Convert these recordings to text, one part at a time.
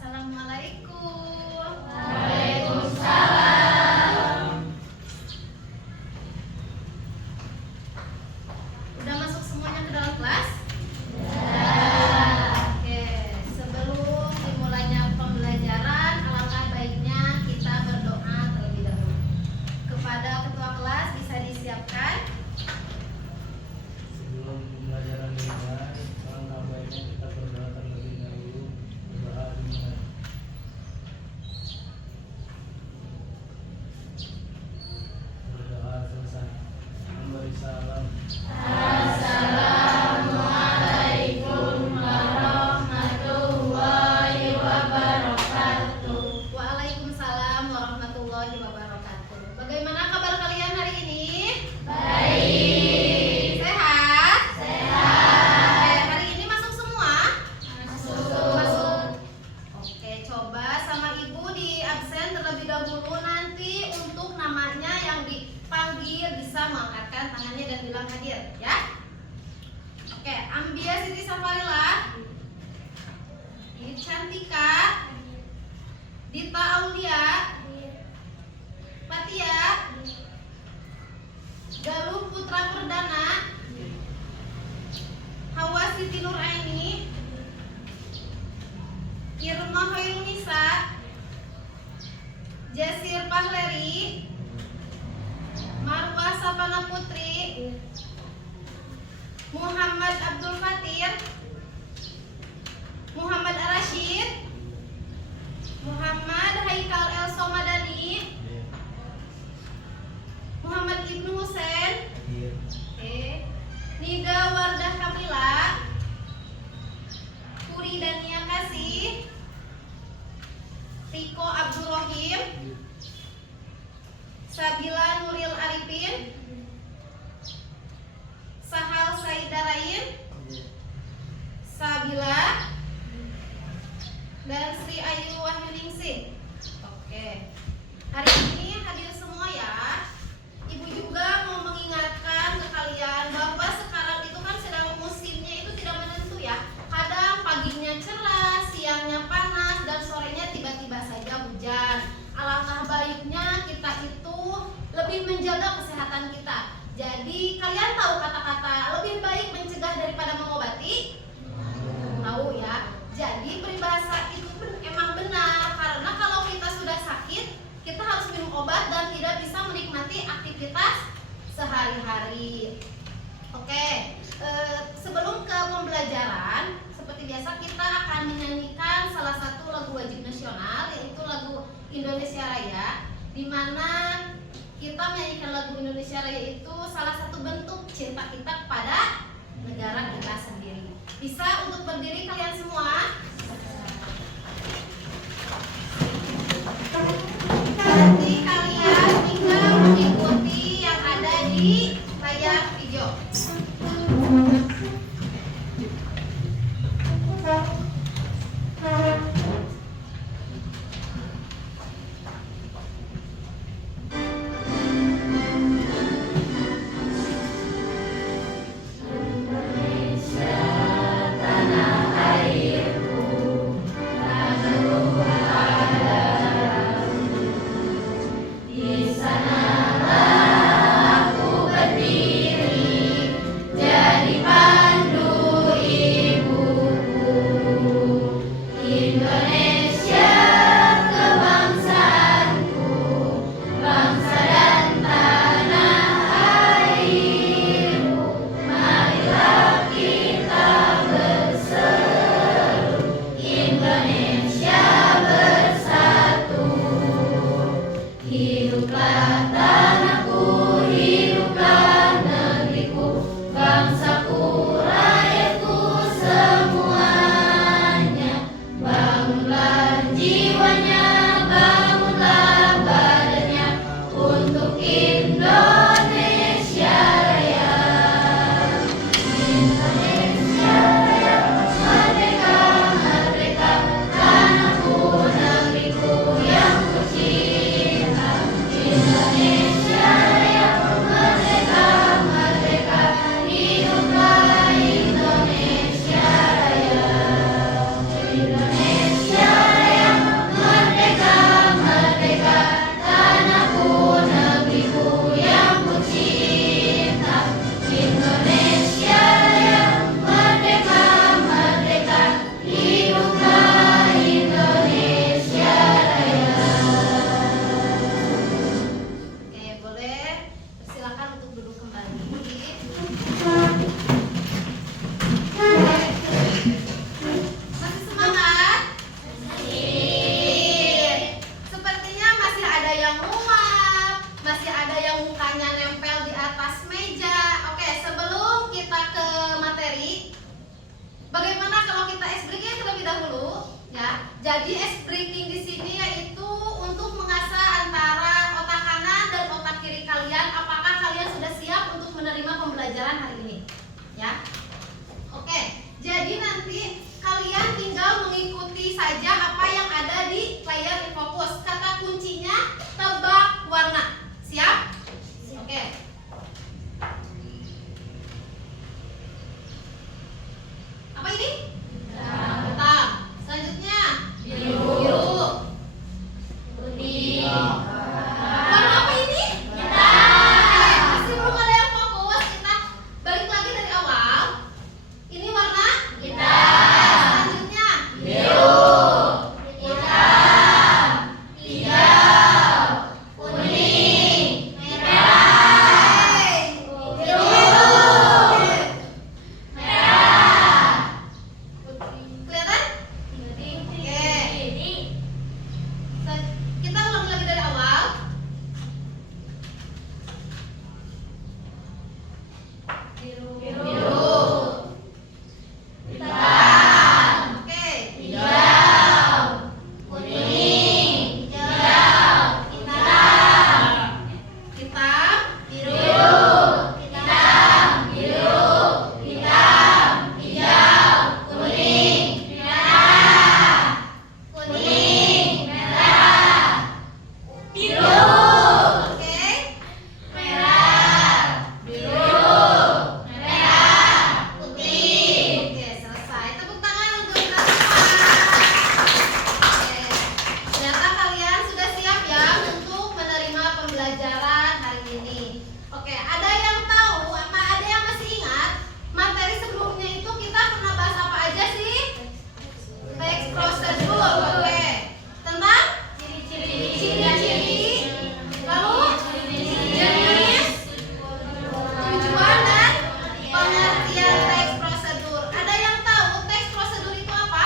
Assalamualaikum. Waalaikumsalam. Udah masuk semuanya ke dalam kelas? Ya. Oke, sebelum dimulainya pembelajaran, alangkah baiknya kita berdoa terlebih dahulu. Kepada ketua kelas bisa disiapkan. Sebelum pembelajaran dimulai, alangkah baiknya kita berdoa terlebih dahulu. Berdoa dimulai. Berdoa selesai. Memberi salam. Assalamualaikum warahmatullahi wabarakatuh. Waalaikumsalam warahmatullahi wabarakatuh. Bagaimana kabar kalian hari ini? Baik. Sehat? Sehat. Oke, hari ini masuk semua? Masuk. Oke, coba sama ibu di absen terlebih dahulu, nanti untuk namanya yang dipanggil bisa mengangkatkan tangannya dan bilang hadir, ya. Oke, Ambia Siti Safarila, ini Cantika, Dita Aulia, Fatia, Galuh Putra Perdana, Hawa Siti Nuraini, Irma Khairul Nisa, Jasir Pahleri, Marwah Sapana Putri, Muhammad Abdul Fatir, Muhammad Ar-Rashid, Muhammad Haikal El Somadani, Muhammad Ibnu Husain, Nida Wardah Kamila, Puri Dania Kasih, Riko Abdul Rohim, Sabila Nuril Arifin, Sahal Saidarain, Sabila, dan Sri Ayu Wahyuningsih. Oke, hari ini hadir semua ya. Ibu juga mau mengingatkan ke kalian bahwa sekarang itu kan sedang musimnya itu tidak menentu ya. Kadang paginya cerah, siangnya panas, dan sorenya tiba-tiba saja hujan. Alangkah baiknya kita itu lebih menjaga kesehatan kita. Jadi kalian tahu kata-kata lebih baik mencegah daripada mengobati? Tahu ya. Jadi peribahasa itu emang benar, karena kalau kita sudah sakit, kita harus minum obat dan tidak bisa menikmati aktivitas sehari-hari. Oke, sebelum ke pembelajaran, seperti biasa kita akan menyanyikan salah satu lagu wajib nasional, yaitu lagu Indonesia Raya, di mana kita menyanyikan lagu Indonesia Raya itu salah satu bentuk cinta kita kepada negara kita sendiri. Bisa untuk berdiri kalian semua? Nanti kalian tinggal mengikuti yang ada di layar video. Bangsaku, rakyatku semuanya, bangun Ya. Jadi ice breaking di sini yaitu untuk mengasah antara otak kanan dan otak kiri kalian. Apakah kalian sudah siap untuk menerima pembelajaran hari ini? Ya. Oke. Jadi nanti kalian tinggal mengikuti saja apa yang ada di layar InfoKus. Kata kuncinya tebak warna. Siap? Oke. Apa ini? Hitam. Selanjutnya biru. Kuning. Warna apa ini? Oke, masih belum ada yang fokus. Kita balik lagi dari awal. Ini warna Hitam. selanjutnya Biru. Hitam. Hijau. Kuning. Merah. Biru. Merah. kelihatan? Kita ulang lagi dari awal. Biru. Hitam. Oke. Hijau. Kuning. Hijau. Hitam. Hitam, Biru. Hitam. Biru. Hitam. Hijau. Kuning. Merah. Kuning. Merah. Biru. Oke. Merah. Biru. Merah. Putih. Oke, selesai. Tepuk tangan untuk kita semua. Oke. Ternyata kalian sudah siap ya untuk menerima pembelajaran hari ini. Oke, ada yang tahu apa ada yang masih ingat materi sebelumnya itu kita pernah bahas apa aja sih? Teks prosedur. Oke. Tentang ciri-ciri, lalu jenis, tujuan dan pengertian teks prosedur. Ada yang tahu teks prosedur itu apa?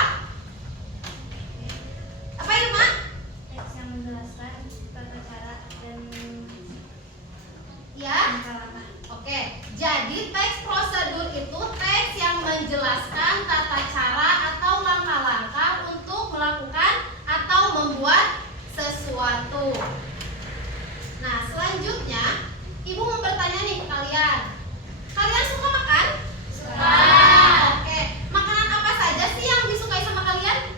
Apa itu, Mak? Teks yang menjelaskan tata cara dan Ya. langkah-langkah. Oke. Jadi teks prosedur itu teks yang menjelaskan tata cara atau langkah-langkah untuk melakukan atau membuat sesuatu. Nah, selanjutnya Ibu mau bertanya nih ke kalian. Kalian suka makan? Suka. Oke. Makanan apa saja sih yang disukai sama kalian?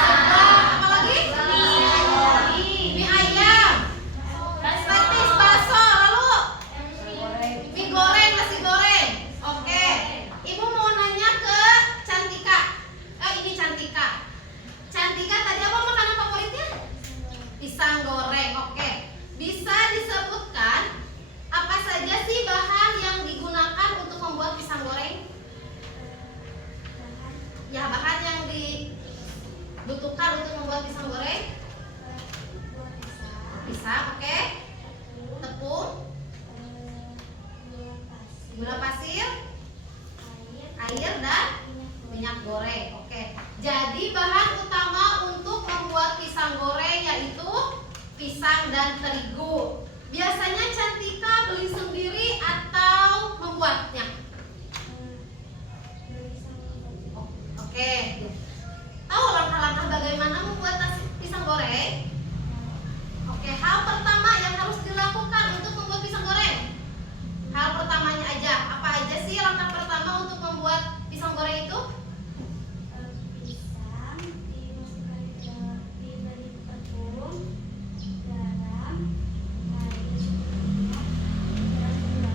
Seblak, apa lagi? Mie ayam, petis, bakso, lalu mie goreng, nasi goreng. Oke. Ibu mau nanya ke Cantika. Ini Cantika. Cantika tadi apa makanan favoritnya? Pisang goreng. Oke. Bisa disebutkan apa saja sih bahan yang digunakan untuk membuat pisang goreng? Ya, bahan yang dibutuhkan untuk membuat pisang goreng. Pisang, oke. Tepung, gula pasir, air dan minyak goreng. Oke. Jadi bahan utama untuk membuat pisang goreng yaitu pisang dan terigu. Biasanya Cantika beli sendiri atau membuatnya? Oke. Tahu langkah-langkah bagaimana membuat pisang goreng? Oke, hal pertama yang harus dilakukan untuk membuat pisang goreng. Hal pertamanya aja. Apa aja sih langkah pertama untuk membuat pisang goreng itu? Pisang dimasukkan ke diberi tepung, garam, air, dan gula.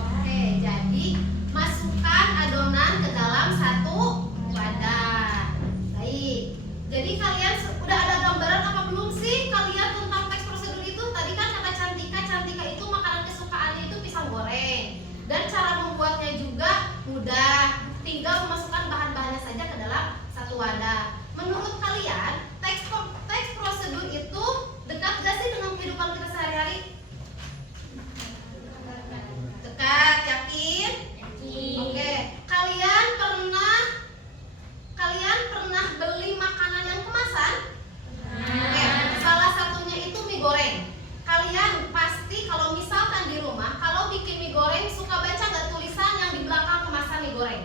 Oke, jadi masukkan adonan ke dalam satu wadah. Baik. Jadi kalian udah ada gambaran apa belum sih kalian tentang teks prosedur itu? Tadi kan kata Cantika itu makanan kesukaannya itu pisang goreng. Dan cara membuatnya juga mudah. Tinggal memasukkan bahan-bahannya saja ke dalam satu wadah. Menurut kalian, teks prosedur itu dekat gak sih dengan kehidupan kita sehari-hari? Dekat, yakin? Oke, kalian pernah beli makanan yang kemasan? Oke, salah satunya itu mie goreng. Kalian pasti kalau misalkan di rumah, kalau bikin mie goreng suka baca nggak tulisan yang di belakang kemasan mie goreng?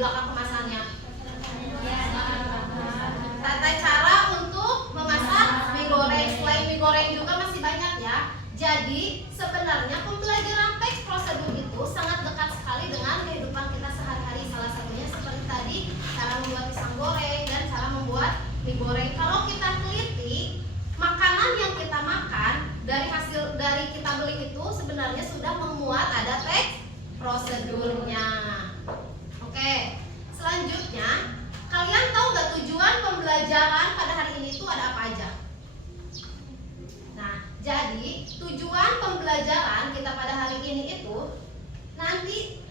belakang kemasannya. Tata cara untuk memasak mie goreng. Selain mie goreng juga masih banyak ya. Jadi sebenarnya pembelajaran teks prosedur itu sangat dekat sekali dengan kehidupan kita sehari-hari. Salah satunya seperti tadi, cara membuat pisang goreng dan cara membuat mie goreng. Kalau kita teliti, makanan yang kita makan dari kita beli itu sebenarnya sudah memuat ada teks prosedurnya. Oke, selanjutnya kalian tahu nggak tujuan pembelajaran pada hari ini itu ada apa aja? Nah, jadi tujuan pembelajaran kita pada hari ini itu nanti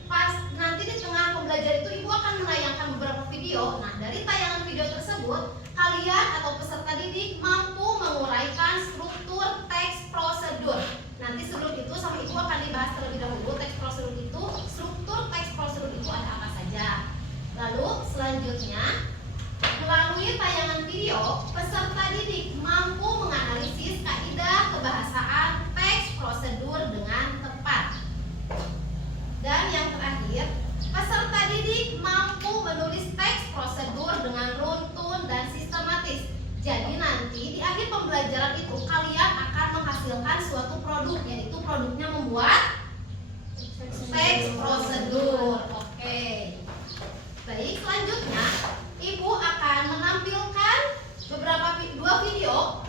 di tengah pembelajaran itu ibu akan menayangkan beberapa video. Nah, dari tayangan video tersebut kalian atau peserta didik mampu menguraikan struktur teks prosedur. Nanti sebelum itu sama ibu akan dibahas terlebih dahulu teks prosedur itu, struktur teks prosedur itu ada apa saja. Lalu selanjutnya melalui tayangan video peserta didik mampu menganalisis kaidah kebahasaan teks prosedur dengan tepat. Dan yang terakhir, peserta didik mampu menulis teks prosedur dengan runtun dan sistematis. Jadi nanti di akhir pembelajaran itu kalian akan menghasilkan suatu produk, yaitu produknya membuat teks prosedur. Oke. Baik, selanjutnya ibu akan menampilkan dua video.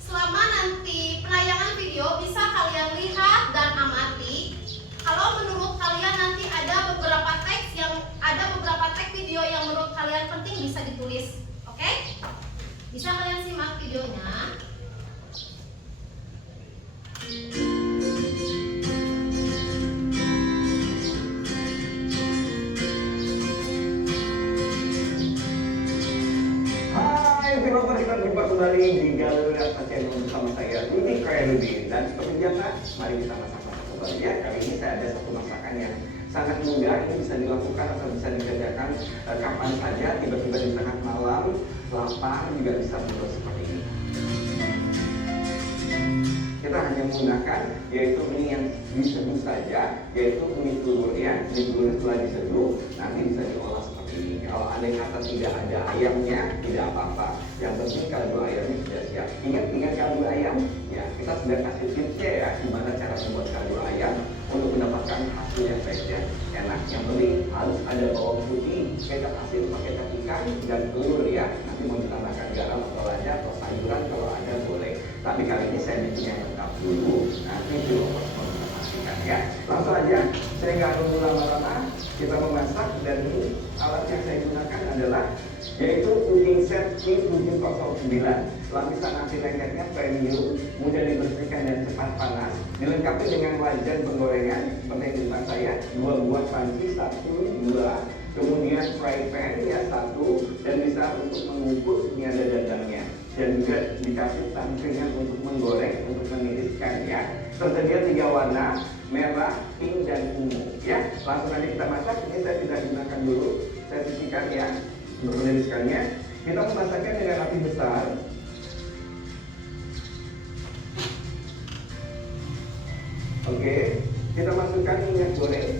Selama nanti penayangan video bisa kalian lihat dan amati. Kalau menurut kalian nanti ada beberapa teks video yang menurut kalian penting bisa ditulis. Oke? Bisa kalian simak videonya. Kita jumpa kembali di Galeri Rasa Channel bersama saya Rudi Khairuddin. Dan seperti biasa, mari kita masak-masak kembali ya. Kali ini saya ada satu masakan yang sangat mudah. Ini bisa dilakukan atau bisa dikerjakan kapan saja. Tiba-tiba di tengah malam, lapar juga bisa membuat seperti ini. Kita hanya menggunakan yaitu mie yang diseduh saja, yaitu mie telur ya. Mie telur setelah diseduh nanti bisa diolah seperti ini. Kalau andai kata tidak ada ayamnya, tidak apa-apa. Yang penting kaldu ayamnya sudah siap. Ingat kaldu ayam ya. Kita sudah kasih tipsnya ya, gimana cara membuat kaldu ayam untuk mendapatkan hasil yang baik dan enak. Yang penting harus ada bawang putih, kita kasih pakai ikan dan telur ya. Nanti mau ditambahkan garam atau lada atau sayuran kalau ada boleh. Tapi kali ini saya bikin yang lengkap dulu. Nanti belum kita pastikan ya. Langsung aja, saya nggak nunggu lama-lama. Kita memasak dan ini alat yang saya gunakan adalah yaitu cooking set P709. Lapisan anti lengketnya premium, mudah dibersihkan dan cepat panas. Dilengkapi dengan wajan penggorengan seperti di depan saya, 2 buah panci, 1, 2. Kemudian fry pan ya 1 dan bisa untuk mengukus, ini ada dadangnya. Dan juga dikasih tangkringan untuk menggoreng, untuk meniriskan ya. Tersedia 3 warna, merah, pink, dan ungu ya. Langsung aja kita masak. Ini saya tidak gunakan dulu, saya sisihkan ya untuk meniriskannya. Kita memasaknya dengan api besar. Oke, kita masukkan minyak goreng.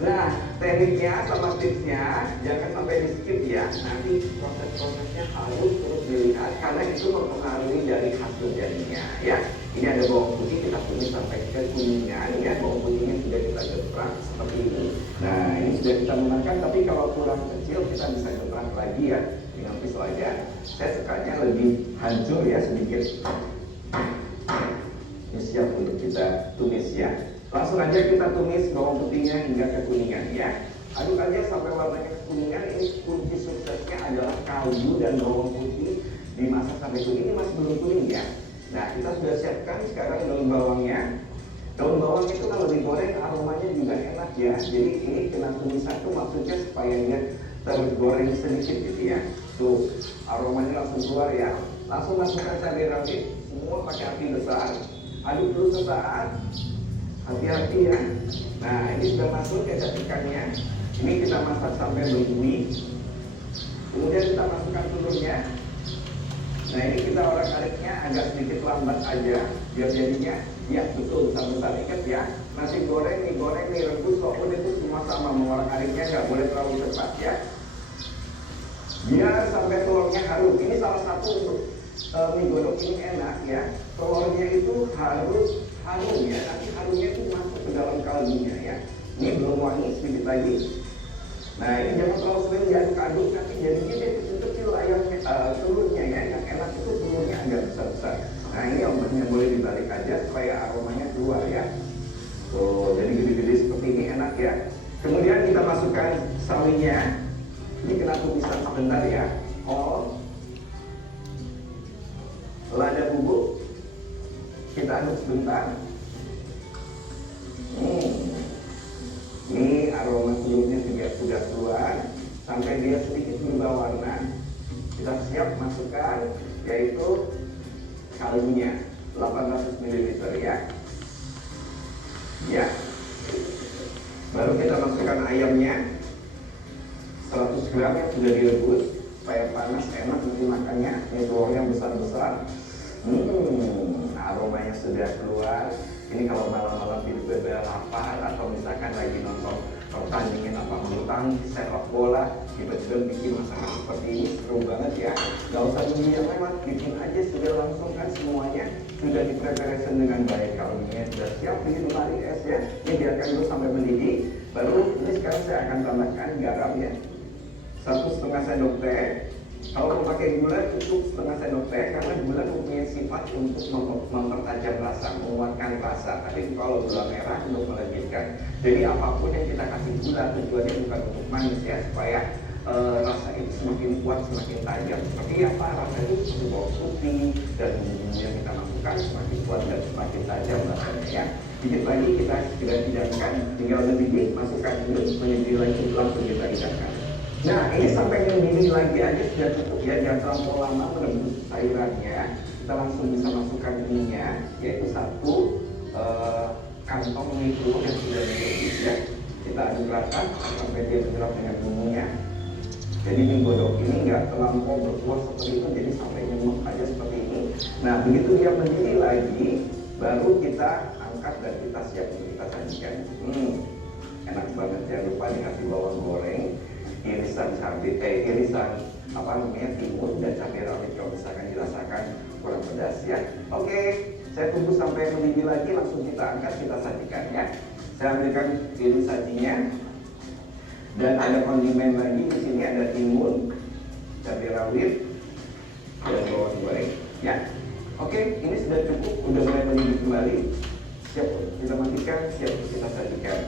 Nah, tekniknya sama tipsnya jangan sampai di skip ya. Nanti proses-prosesnya harus terus dilihat karena itu mempengaruhi dari hasil jadinya ya. Ini ada bawang putih, kita tumis sampai kekuningan ya. Bawang putihnya sudah kita geprek seperti ini. Nah, ini sudah kita gunakan, tapi kalau kurang kecil kita bisa geprek lagi ya dengan pisau aja. Saya sukanya lebih hancur ya sedikit. Ini siap untuk kita tumis ya. Langsung aja kita tumis bawang putihnya hingga kekuningan ya. Aduk aja sampai warnanya kekuningan. Ini kunci suksesnya adalah kaldu dan bawang putih dimasak sampai kuning. Ini masih belum kuning ya. Nah, kita sudah siapkan sekarang daun bawangnya. Daun bawang itu kalau digoreng aromanya juga enak ya. Jadi ini kena tumisan tuh maksudnya supaya dia tergoreng sedikit gitu ya. Tuh aromanya langsung keluar ya. Langsung masukkan cabai rawit semua pakai api besar. Aduk dulu sesaat. Hati-hati ya. Nah, ini sudah masuk kecap ikannya. Ini kita masak sampai berbuih. Kemudian kita masukkan telurnya. Nah, ini kita orak-ariknya agak sedikit lambat aja biar jadinya ya betul besar-besar. Ingat ya, nasi goreng, mie goreng, mie rebus, walaupun itu semua sama, mengorak-ariknya nggak boleh terlalu cepat. biar sampai telurnya harum. Ini salah satu untuk mie godok ini enak ya. Telurnya itu harus harum ya. Nanti harumnya itu masuk ke dalam kaldunya ya. Ini belum wangi, sedikit lagi. Nah ini jangan terlalu sering diaduk-aduk, nanti jadi gede kecil-kecil ayamnya, telurnya ya. Yang enak itu telurnya agak besar-besar. Nah ini ombaknya boleh dibalik aja supaya aromanya keluar ya. Tuh, jadi gede-gede seperti ini enak ya. Kemudian kita masukkan sawinya. Ini kena tumisan sebentar ya. Kol, lada bubuk, kita aduk sebentar. Ini aroma telurnya juga sudah keluar sampai dia sedikit berubah warna. Kita siap masukkan yaitu kaldunya 800 ml ya. Ya. Baru kita masukkan ayamnya 100 gram yang sudah direbus supaya panas enak nanti makannya. Ini telurnya besar-besar. Aromanya sudah keluar. Ini kalau malam-malam tiba-tiba lapar atau misalkan lagi nonton pertandingan apa bulu tangkis, sepak bola, tiba-tiba bikin masakan seperti ini seru banget ya. Gak usah nunggu yang lewat, bikin aja sudah langsung kan semuanya sudah dipreparasi dengan baik. Kalau ini sudah siap, begitu mari es ya. Ini biarkan dulu sampai mendidih. Baru ini sekarang saya akan tambahkan garam ya. 1,5 sendok teh. Kalau mau pakai gula cukup setengah sendok teh karena gula mempunyai sifat untuk mempertajam rasa, menguatkan rasa. Tapi kalau gula merah untuk melembutkan. Jadi apapun yang kita kasih gula tujuannya bukan untuk manis ya, supaya rasa itu semakin kuat, semakin tajam. Seperti apa rasanya seperti bawang putih dan bumbu yang kita masukkan semakin kuat dan semakin tajam rasanya ya. Sedikit lagi kita sudah hidangkan, tinggal mendidih, masukkan ini menjadi lagi langsung kita hidangkan. Nah ini sampai mendidih lagi aja sudah cukup ya, jangan terlalu lama merebus sayurannya. Kita langsung bisa masukkan ininya, yaitu satu kantong mie telur yang sudah direbus ya. Kita aduk rata sampai dia menyerap dengan bumbunya. Jadi mie godok ini nggak terlalu berkuah seperti itu, jadi sampai nyemek aja seperti ini. Nah begitu dia mendidih lagi, baru kita angkat dan kita siap untuk kita sajikan. Enak banget, jangan lupa dikasih bawang goreng, irisan cabai, irisan timun dan cabai rawit kalau misalkan dirasakan kurang pedas ya. Oke, saya tunggu sampai mendidih lagi, langsung kita angkat, kita sajikan ya. Saya ambilkan piring sajinya dan ada kondimen lagi di sini, ada timun, cabai rawit dan bawang goreng ya. Oke, ini sudah cukup, udah mulai mendidih kembali, siap kita matikan, siap kita sajikan.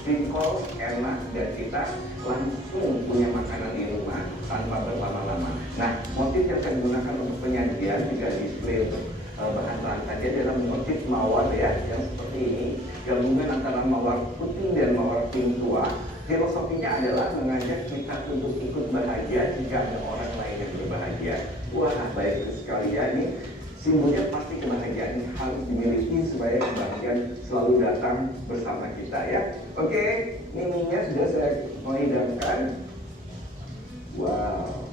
Simple, enak, dan kita langsung punya makanan di rumah tanpa berlama-lama. Nah, motif yang saya gunakan untuk penyajian juga display untuk bahan bahan tadi adalah motif mawar ya, yang seperti ini, gabungan antara mawar putih dan mawar pink tua. Filosofinya adalah mengajak kita untuk ikut bahagia jika ada orang lain yang berbahagia. Wah, baik sekali ya ini. Simbolnya pasti kebahagiaan harus dimiliki supaya kebahagiaan selalu datang bersama kita ya. Oke, ini mie-nya sudah saya mau hidangkan. Wow.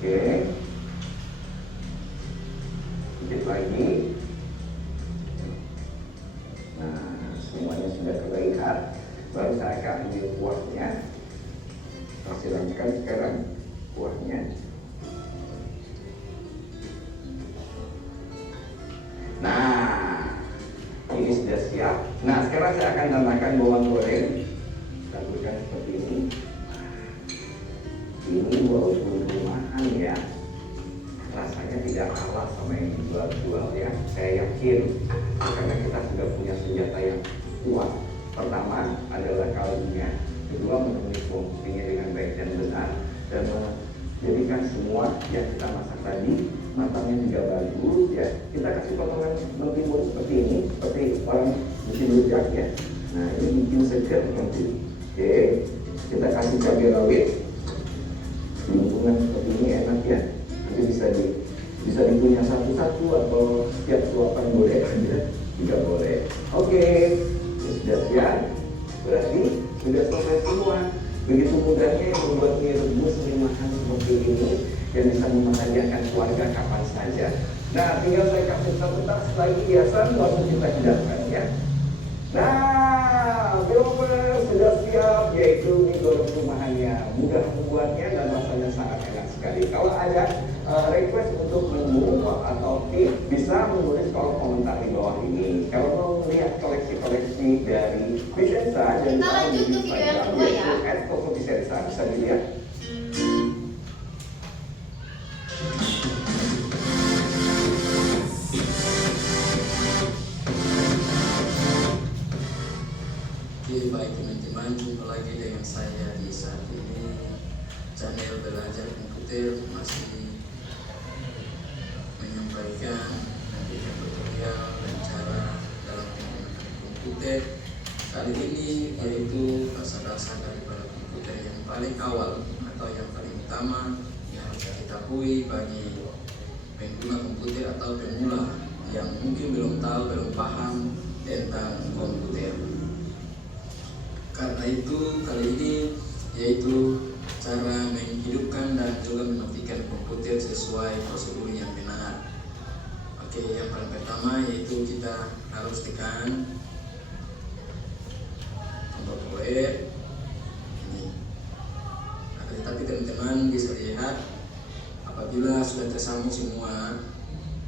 Oke. Sedikit lagi. Nah, semuanya sudah terlihat. Baru saya akan ambil kuahnya. Saya siramkan sekarang kuahnya. Nah, ini sudah siap. Nah, sekarang saya akan tambahkan bawang goreng. Tambahkan seperti ini. Ini walaupun rumahan ya, rasanya tidak kalah sama yang dijual-jual ya. Saya yakin, karena kita sudah punya senjata yang kuat. Pertama adalah kaldunya, kedua memenuhi fungsinya dengan baik dan benar, dan menjadikan semua yang kita masak tadi matangnya juga bagus ya. Kita kasih potongan mentimun seperti ini, seperti orang bikin rujak ya. Nah ini bikin segar nanti. Oke, kita kasih cabai rawit, lingkungan seperti ini enak ya. Nanti bisa dipunya satu-satu atau setiap suapan boleh aja juga boleh. Oke, sudah siap. Berarti sudah selesai semua. Begitu mudahnya yang membuat mie rebus makan seperti ini yang bisa membahagiakan keluarga kapan saja. Nah, tinggal saya kasih sebentar lagi hiasan langsung kita hidangkan ya. Nah, belum sudah siap ya. yaitu mie goreng rumahannya. Mudah membuatnya dan rasanya sangat enak sekali. Kalau ada request untuk menu atau tips, bisa menulis kolom komentar di bawah ini. Kalau mau melihat koleksi-koleksi dari Vicenza dan kita lanjut ke video yang kedua ya. Toko Vicenza, bisa dilihat. Oke, baik teman-teman, jumpa lagi dengan saya di saat ini channel belajar komputer masih menyampaikan memberikan tutorial dan cara dalam menggunakan komputer. Kali ini yaitu dasar-dasar daripada komputer yang paling awal atau yang paling utama yang harus kita ketahui bagi pengguna komputer atau pemula yang mungkin belum tahu, belum paham tentang komputer. Karena itu kali ini yaitu cara menghidupkan dan juga mematikan komputer sesuai prosedur yang benar. Oke, yang paling pertama yaitu kita harus tekan tombol power ini. Nah, tetapi teman-teman bisa lihat apabila sudah tersambung semua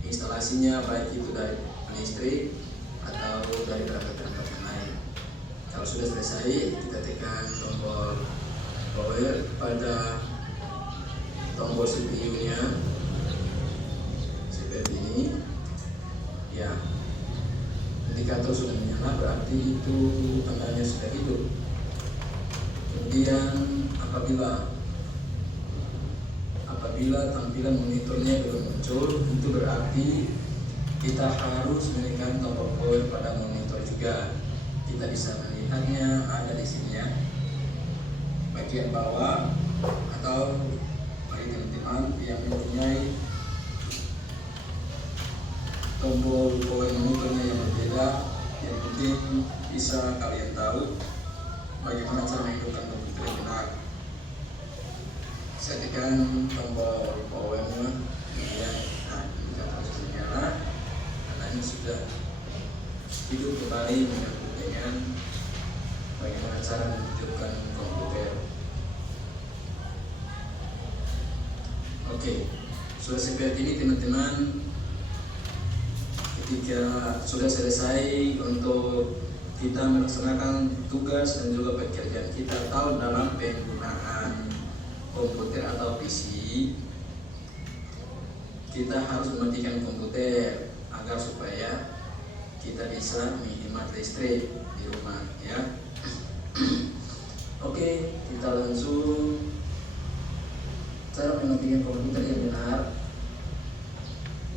instalasinya, baik itu dari listrik atau dari perangkat-perangkat yang lain. Kalau sudah selesai, kita tekan tombol power pada tombol CPU-nya seperti ini. Ya, indikator sudah menyala, berarti itu tandanya sudah hidup. Kemudian apabila tampilan monitornya belum muncul, itu berarti kita harus menekan tombol power pada monitor juga. Kita bisa melihatnya ada di sini ya, bagian bawah, atau bagi teman-teman yang mempunyai tombol power monitornya yang berbeda, yang penting bisa kalian tahu bagaimana cara menghidupkan komputer yang benar. Saya tekan tombol powernya, kemudian indikator sudah menyala, tandanya sudah hidup kembali, menyambut dengan bagaimana cara menghidupkan komputer. Oke, sudah seperti ini teman-teman. Ketika sudah selesai untuk kita melaksanakan tugas dan juga pekerjaan kita atau dalam penggunaan komputer atau PC, kita harus mematikan komputer agar supaya kita bisa menghemat listrik di rumah ya. Oke, kita langsung cara mematikan komputer yang benar.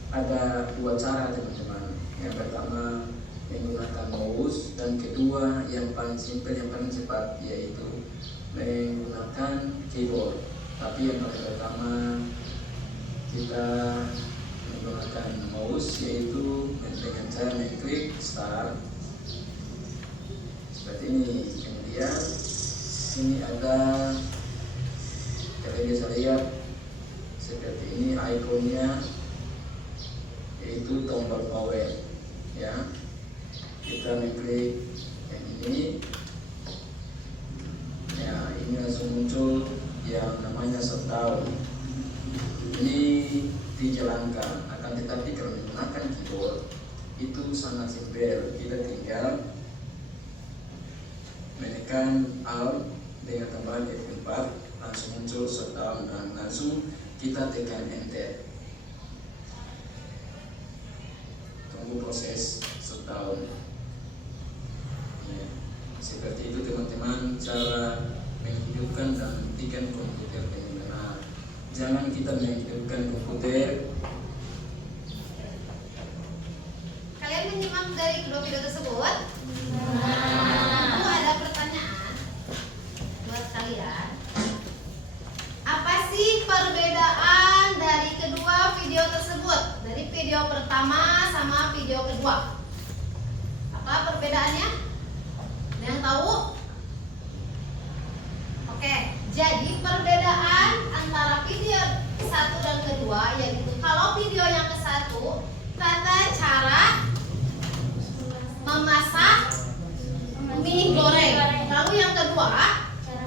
Ada dua cara teman-teman. Yang pertama menggunakan mouse, dan kedua yang paling simpel, yang paling cepat, yaitu menggunakan keyboard. Tapi yang paling pertama kita menggunakan mouse, yaitu dengan cara mengklik start seperti ini. Kemudian ini ada, kalian bisa lihat seperti ini ikonnya, yaitu tombol power ya. Kita mengklik yang ini ya, ini langsung muncul yang namanya shutdown. Ini dijalankan, akan tetapi kalau menggunakan keyboard itu sangat simpel. Kita tinggal menekan Alt dengan tambahan F4, langsung muncul shutdown, dan langsung kita tekan enter. Tunggu proses shutdown ya. Seperti itu teman-teman cara menghidupkan dan mematikan komputer dengan benar. Jangan kita menghidupkan komputer. Kalian menyimak dari kedua video tersebut? Itu ada pertanyaan buat kalian. Apa sih perbedaan dari kedua video tersebut? Dari video pertama sama video kedua. Apa perbedaannya? Ada yang tahu? Oke, jadi perbedaan antara video satu dan kedua, yaitu kalau video yang ke satu tata cara memasak mie goreng. Lalu yang kedua, Cara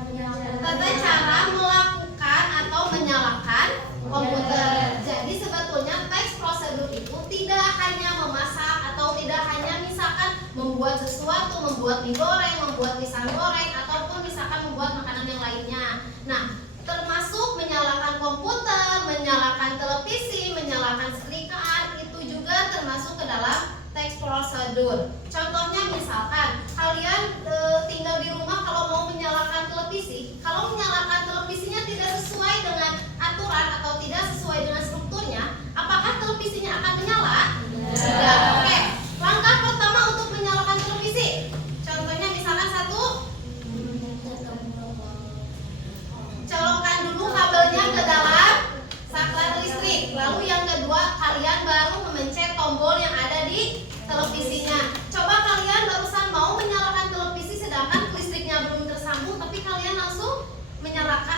membuat sesuatu, membuat mie goreng, membuat pisang goreng, ataupun misalkan membuat makanan yang lainnya. Nah, termasuk menyalakan komputer, menyalakan televisi, menyalakan setrikaan, itu juga termasuk ke dalam text prosedur. Contohnya misalkan kalian tinggal di rumah, kalau mau menyalakan televisi, kalau menyalakan televisinya tidak sesuai dengan aturan atau tidak sesuai dengan strukturnya, apakah televisinya akan menyala? Tidak. Oke. Langkah pertama untuk menyalakan televisi, contohnya misalkan satu, colokkan dulu kabelnya ke dalam saklar listrik. Lalu yang kedua, kalian baru memencet tombol yang ada di televisinya. Coba kalian barusan mau menyalakan televisi sedangkan listriknya belum tersambung, tapi kalian langsung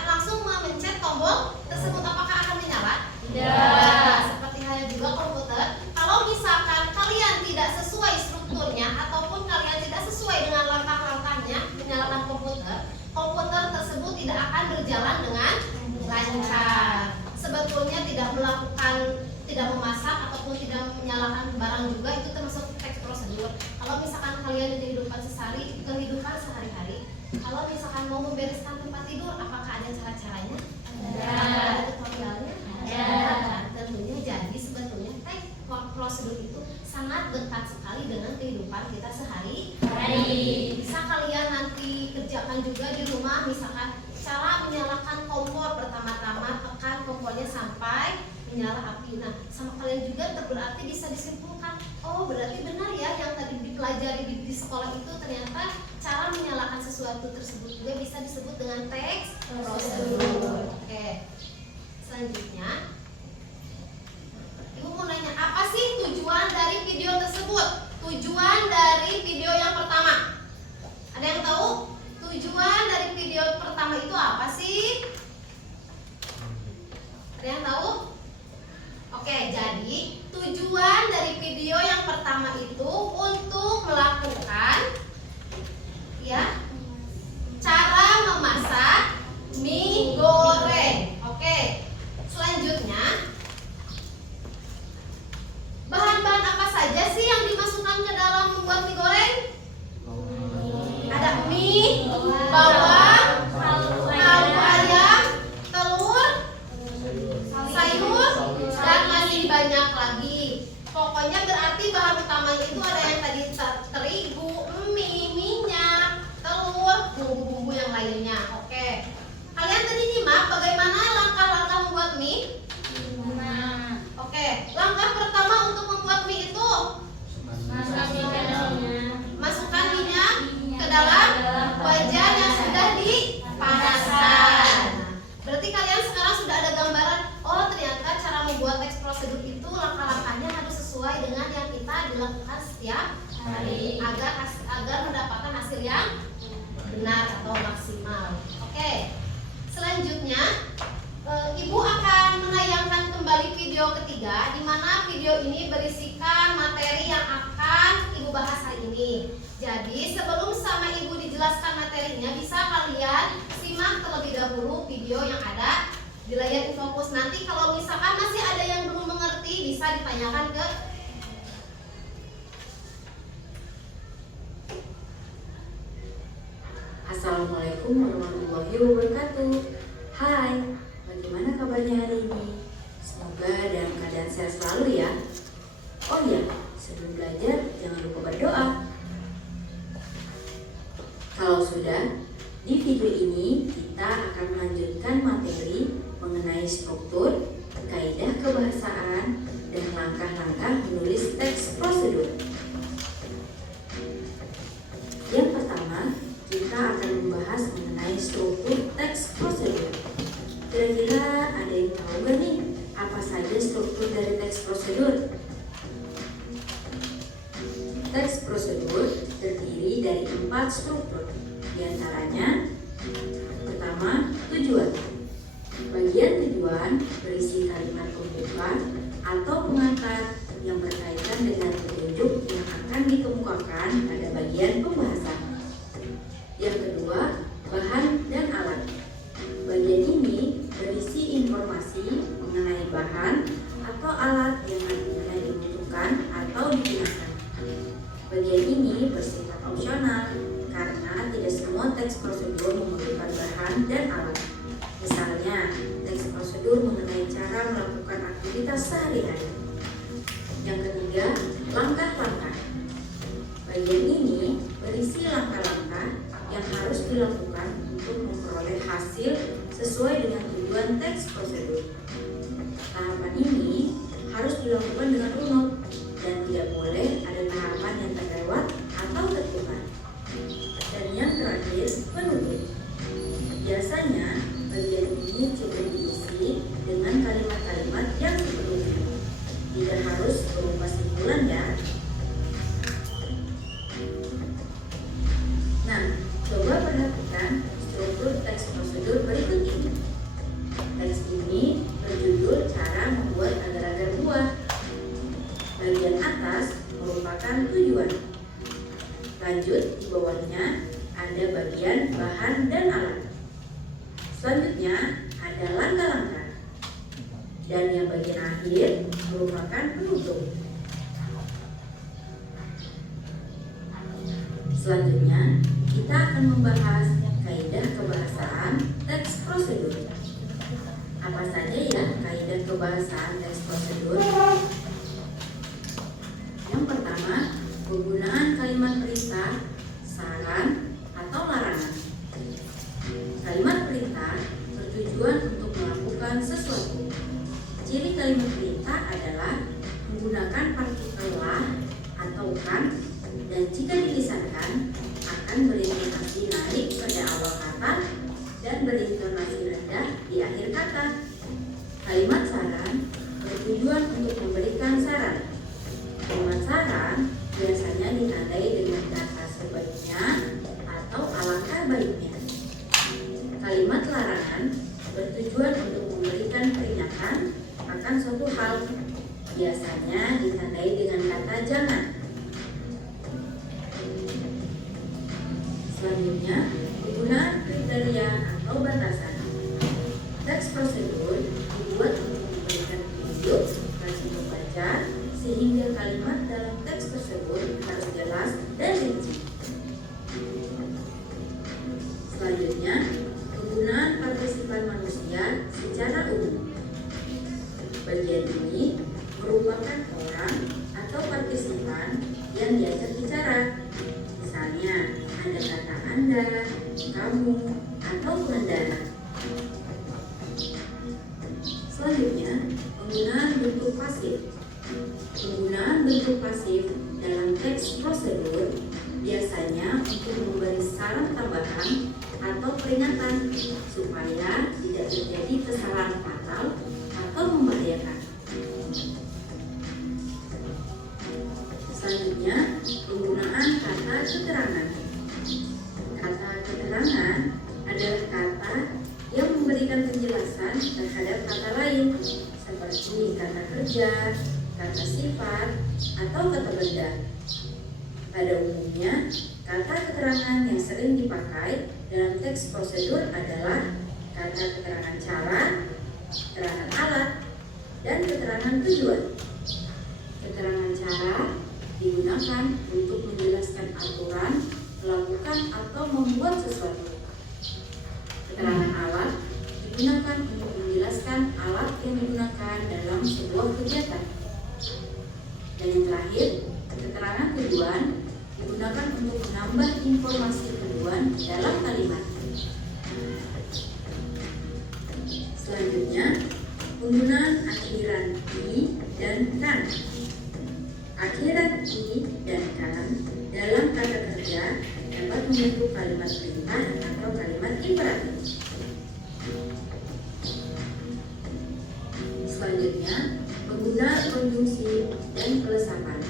langsung memencet tombol tersebut, apakah akan menyala? Tidak. Seperti halnya juga komputer. Kalau misalkan kalian tidak sesuai strukturnya ataupun kalian tidak sesuai dengan langkah-langkahnya menyalakan komputer tersebut tidak akan berjalan dengan lancar. Sebetulnya tidak memasak ataupun tidak menyalakan barang juga itu termasuk teks prosedur. Kalau misalkan kalian di kehidupan sehari-hari, kalau misalkan mau membereskan tempat tidur, apakah ada cara-caranya? Ada tutorialnya? Ada. Tentunya, jadi sebetulnya teks prosedur itu sangat dekat sekali dengan kehidupan kita sehari-hari. Bisa kalian nanti kerjakan juga di rumah, misalkan cara menyalakan kompor. Pertama-tama tekan kompornya sampai menyala api. Nah, sama kalian juga berarti bisa disimpulkan, oh berarti benar ya yang tadi dipelajari di sekolah itu, ternyata cara menyalakan sesuatu tersebut juga bisa disebut dengan teks prosedur. Oke. Selanjutnya, Ibu mau nanya, apa sih tujuan dari video tersebut? Tujuan dari video yang pertama, ada yang tahu? Tujuan dari video pertama itu apa sih? Ada yang tahu? Oke, jadi tujuan dari video yang pertama itu untuk melakukan ya cara memasak mie goreng. Oke. Selanjutnya, bahan-bahan apa saja sih yang dimasukkan ke dalam membuat mie goreng? Ada mie, bawang, kaldu ayam, telur, sayur, dan masih banyak lagi. Pokoknya berarti bahan utamanya itu ada yang tadi terigu, mie, minyak, telur, bumbu-bumbu yang lainnya. Oke. Kalian tadi nyimak bagaimana langkah-langkah membuat mie? Oke. Langkah pertama untuk membuat mie itu masukkan minyak ke dalam wajan yang sudah dipanaskan. Berarti kalian sekarang sudah ada gambaran, oh ternyata cara membuat teks prosedur itu langkah-langkahnya harus sesuai dengan yang kita dilakukan setiap hari agar mendapatkan hasil yang benar atau maksimal. Oke. Selanjutnya, Ibu akan menayangkan kembali video ketiga, di mana video ini berisikan materi yang akan Ibu bahas hari ini. Jadi sebelum sama Ibu dijelaskan materinya, bisa kalian simak terlebih dahulu video yang ada di layar InfoKurs. Nanti kalau misalkan masih ada yang belum mengerti, bisa ditanyakan ke Assalamualaikum warahmatullahi wabarakatuh. Hai, bagaimana kabarnya hari ini? Semoga dalam keadaan sehat selalu ya. Oh iya, sebelum belajar jangan lupa berdoa. Kalau sudah, di video ini kita akan melanjutkan materi mengenai struktur, kaidah kebahasaan, dan langkah-langkah menulis teks prosedur. Yang pertama, kita akan membahas mengenai struktur teks prosedur. Kira-kira ada yang tahu gak nih apa saja struktur dari teks prosedur? Teks prosedur terdiri dari 4 struktur. Di antaranya, pertama, tujuan. Bagian tujuan berisi kalimat pembuka atau pengantar yang berkaitan dengan petunjuk yang akan dikemukakan pada bagian pembahasan. Yang kedua, bahan dan alat. Bagian ini berisi informasi mengenai bahan atau alat yang nantinya dibutuhkan atau digunakan. Bagian ini bersifat teks prosedur memerlukan bahan dan alat. Misalnya, teks prosedur mengenai cara melakukan aktivitas sehari-hari. Yang ketiga, langkah-langkah. Bagian ini berisi langkah-langkah yang harus dilakukan untuk memperoleh hasil sesuai dengan tujuan teks prosedur. Tahapan ini harus dilakukan dengan runut dan tidak boleh ada tahapan yang terlewat atau tertukar. Dan yang terakhir, penutup. Biasanya bagian ini cukup diisi dengan kalimat-kalimat yang seperlunya. Tidak harus berupa simpulan ya. Nah, coba perhatikan struktur teks prosedur berikut ini. Teks ini berjudul cara membuat agar-agar buah. Bagian atas merupakan tujuan. Lanjut, di bawahnya ada bagian bahan dan alat. Selanjutnya ada langkah-langkah. Dan yang bagian akhir merupakan penutup. Selanjutnya, kita akan membahas kaidah kebahasaan teks prosedur. Apa saja ya kaidah kebahasaan teks prosedur? Yang pertama, penggunaan kalimat perintah, saran, atau larangan. Kalimat perintah bertujuan untuk melakukan sesuatu. Ciri kalimat perintah adalah menggunakan partikel lah atau kan, dan jika dilisankan akan berintonasi naik pada awal kata dan berintonasi rendah di akhir kata. Kalimat saran bertujuan untuk memberikan saran. Kalimat saran biasanya ditandai dengan kata sebaiknya atau alangkah baiknya. Kalimat larangan bertujuan untuk memberikan peringatan akan suatu hal. Biasanya ditandai dengan kata jangan. Selanjutnya, penggunaan kriteria atau batasan. Teks prosedur dibuat untuk memberikan petunjuk bagi pembaca sehingga kalimat dalam teks tersebut harus jelas dan rinci. Selanjutnya, penggunaan partisipan manusia secara umum. Bagian ini merupakan orang atau partisipan yang diajak bicara. Misalnya, ada kata Anda, kamu, atau pengendara. Selanjutnya, penggunaan bentuk pasif. Penggunaan bentuk pasif dalam teks prosedur biasanya untuk memberi saran tambahan atau peringatan supaya tidak terjadi kesalahan fatal atau membahayakan. Selanjutnya, penggunaan kata keterangan. Kata keterangan adalah kata yang memberikan penjelasan terhadap kata lain seperti kata kerja, kata sifat, atau kata benda. Pada umumnya, kata keterangan yang sering dipakai dalam teks prosedur adalah kata keterangan cara, keterangan alat, dan keterangan tujuan. Keterangan cara digunakan untuk menjelaskan aturan, melakukan atau membuat sesuatu. Keterangan alat digunakan untuk menjelaskan alat yang digunakan dalam sebuah kegiatan. Dan yang terakhir, keterangan tujuan digunakan untuk menambah informasi tujuan dalam kalimat. Selanjutnya, penggunaan akhiran i dan kan. Akhiran i dan kan dalam kata kerja dapat membentuk kalimat perintah atau kalimat imperatif. Selanjutnya, penggunaan konjungsi dan pelesapan.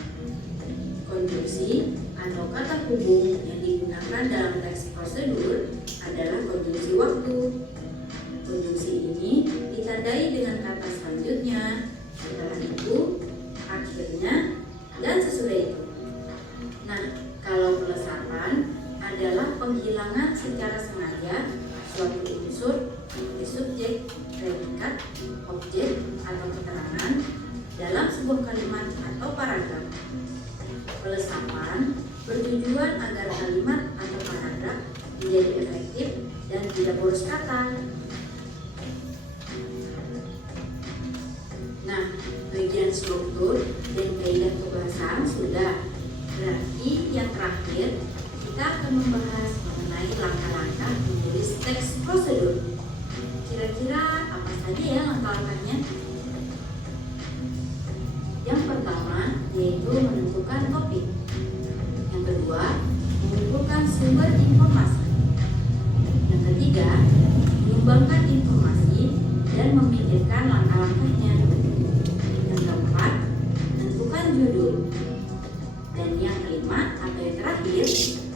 Konjungsi atau kata hubung yang digunakan dalam teks prosedur adalah konjungsi waktu. Konjungsi ini ditandai dengan kata selanjutnya, setelah itu, akhirnya, dan sesudah itu. Nah, kalau pelesapan adalah penghilangan secara sengaja suatu unsur seperti subjek, predikat, objek, atau keterangan dalam sebuah kalimat atau paragraf. Pelesapan bertujuan agar kalimat atau paragraf menjadi efektif dan tidak boros kata. Nah, bagian struktur dan kaidah kebahasaan sudah. Berarti yang terakhir kita akan membahas mengenai langkah-langkah menulis teks prosedur. Kira-kira apa saja ya langkah-langkahnya? Yang pertama yaitu menentukan topik. Yang kedua, mengumpulkan sumber informasi. Yang ketiga, mengembangkan informasi dan memikirkan langkah-langkahnya. Yang keempat, menentukan judul. Dan yang kelima atau yang terakhir,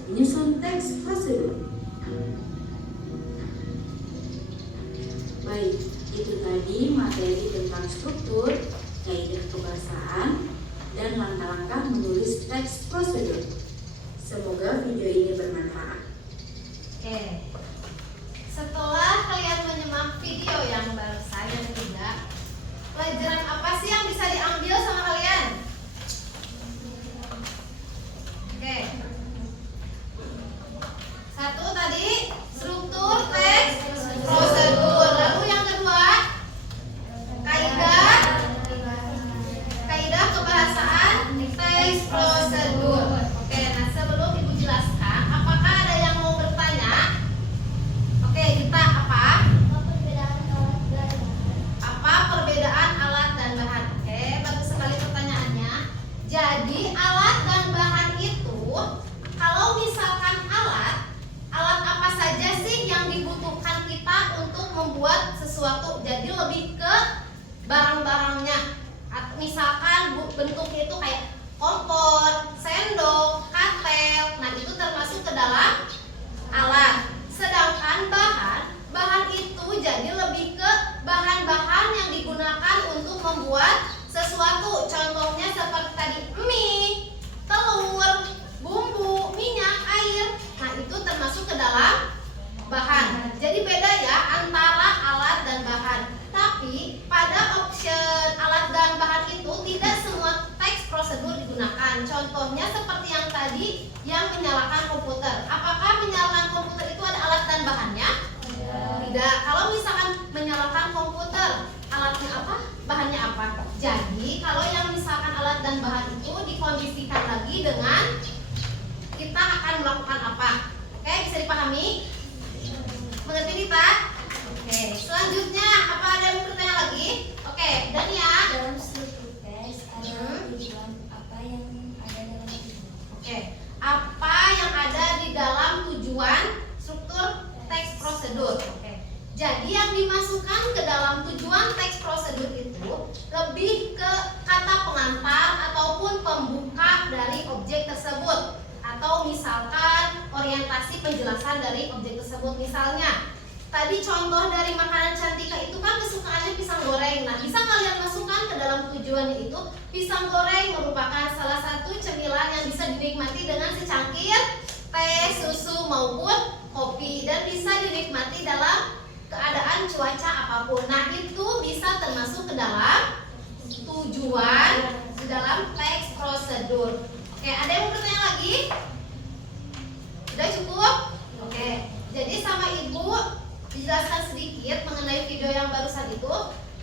menyusun teks prosedur. Baik, itu tadi materi tentang struktur, kaidah kebahasaan, dan langkah-langkah menulis teks prosedur. Semoga video ini bermanfaat. Oke. Setelah kalian menyimak video yang baru saya ketiga, pelajaran apa sih yang bisa diambil sama kalian? Oke. Satu tadi struktur teks prosedur. Lalu yang kedua kaidah kebahasaan teks prosedur. Oke, nah sebelum Ibu jelaskan, apakah ada yang mau bertanya? Oke, kita apa? Apa perbedaan alat dan bahan? Oke, bagus sekali pertanyaannya. Jadi alat dan bahan itu, kalau misalkan alat apa saja sih yang dibutuhkan kita untuk membuat sesuatu? Jadi lebih ke barang-barangnya. Misalkan bentuknya itu kayak kompor, sendok, katel. Nah, itu termasuk ke dalam alat. Sedangkan bahan itu jadi lebih ke bahan-bahan yang digunakan untuk membuat sesuatu. Contohnya seperti tadi mie, telur, bumbu, minyak, air. Nah, itu termasuk ke dalam bahan. Jadi beda ya antara alat dan bahan. Tapi pada option alat dan bahan itu tidak semua teks prosedur digunakan. Contohnya seperti yang tadi yang menyalakan komputer. Apakah menyalakan komputer itu ada alat dan bahannya? Tidak. Kalau misalkan menyalakan komputer, alatnya apa? Bahannya apa? Jadi kalau yang misalkan alat dan bahan itu dikondisikan lagi dengan kita akan melakukan apa? Oke, bisa dipahami? Mengerti Dita? Oke, selanjutnya apa ada yang bertanya lagi? Oke, Dania. Dalam struktur teks ada tujuan apa yang ada dalam tujuan? Oke, apa yang ada di dalam tujuan struktur teks prosedur? Oke, jadi yang dimasukkan ke dalam tujuan teks prosedur itu lebih ke kata pengantar ataupun pembuka dari objek tersebut, atau misalkan orientasi penjelasan dari objek tersebut. Misalnya tadi contoh dari makanan Cantika itu kan kesukaannya pisang goreng. Nah, bisa kalian masukkan ke dalam tujuannya itu. Pisang goreng merupakan salah satu cemilan yang bisa dinikmati dengan secangkir teh, susu maupun kopi, dan bisa dinikmati dalam keadaan cuaca apapun. Nah, itu bisa termasuk ke dalam tujuan di dalam teks prosedur. Oke, ada yang mau bertanya lagi? Udah cukup? Oke, jadi sama Ibu dijelaskan sedikit mengenai video yang barusan itu.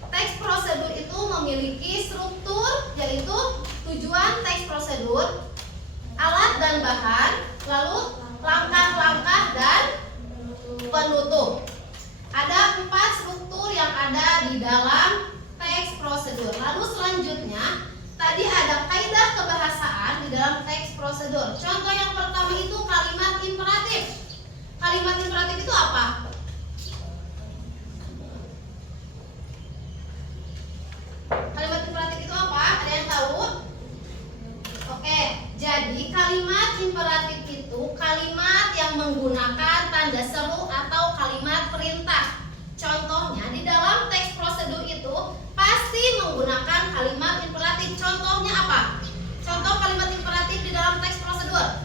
Teks prosedur itu memiliki struktur, yaitu tujuan teks prosedur, alat dan bahan, lalu langkah-langkah dan penutup. Ada 4 struktur yang ada di dalam teks prosedur. Lalu selanjutnya tadi ada kaidah kebahasaan di dalam teks prosedur. Contoh yang pertama itu kalimat imperatif. Kalimat imperatif itu apa? Kalimat imperatif itu apa? Ada yang tahu? Oke, jadi kalimat imperatif itu kalimat yang menggunakan tanda seru atau kalimat perintah. Contohnya di dalam teks prosedur itu pasti menggunakan kalimat imperatif. Contohnya apa? Contoh kalimat imperatif di dalam teks prosedur.